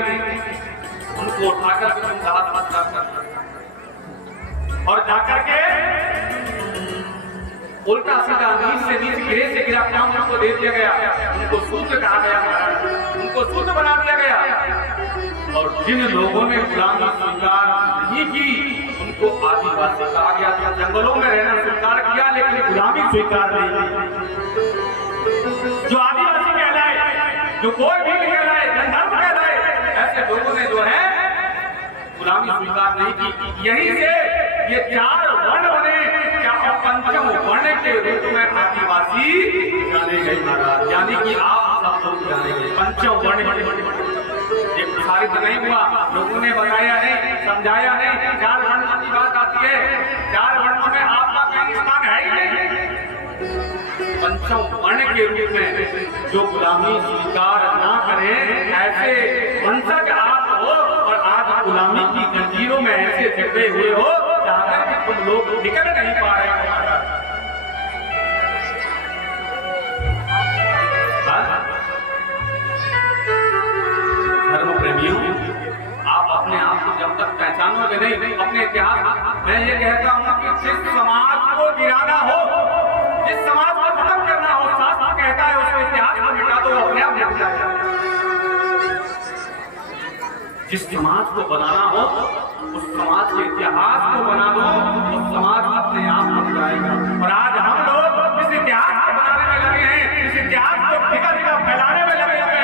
उनको उठाकर तुम दाह मत कर, और जाकर के उल्टा सीधा नीच से नीच गिरे से गिरा काम उनको दे दिया गया। उनको शूद्र कहा गया, उनको शूद्र बना दिया गया। और जिन लोगों ने गुलामी स्वीकार नहीं की उनको आदिवासी कहा गया। तो जंगलों में रहना स्वीकार किया लेकिन गुलामी स्वीकार नहीं की। जो आदिवासी कहलाए, जो कोई भी कहलाए, जनधर्म कहलाए, ऐसे लोगों ने जो है गुलामी स्वीकार नहीं की। यहीं से ये चार वर्ण बने, पंचम वर्ण के रूप में आदिवासी जाने गए महाराज। यानी कि आप सब लोग जाने गए पंचम वर्ण। ये प्रसारित नहीं हुआ, लोगों ने बताया नहीं, समझाया नहीं। चार वर्णों की बात आती है, चार वर्णों में आपका कहीं स्थान है ही नहीं। पंचम वर्ण के रूप में जो गुलामी स्वीकार ना करें, ऐसे वंशज आप हो और आज गुलामी की जंजीरों में ऐसे जकड़े हुए हो जाकर के तुम लोग निकल नहीं पा रहे हो। धर्म प्रेमियों, आप अपने आप को जब तक पहचानोगे नहीं अपने इतिहास, मैं ये कहता हूँ कि जिस समाज को गिराना हो, जिस समाज को खत्म करना हो, शास्त्र कहता है उसके इतिहास को मिटा दो, अपने आप मिट जाएगा। जिस समाज को बनाना हो उस समाज के इतिहास को बना दो, उस समाज अपने आप बन जाएगा। और आज हम लोग इस इतिहास को बनाने में लगे हैं, इस इतिहास को जगह जगह फैलाने में लगे हैं।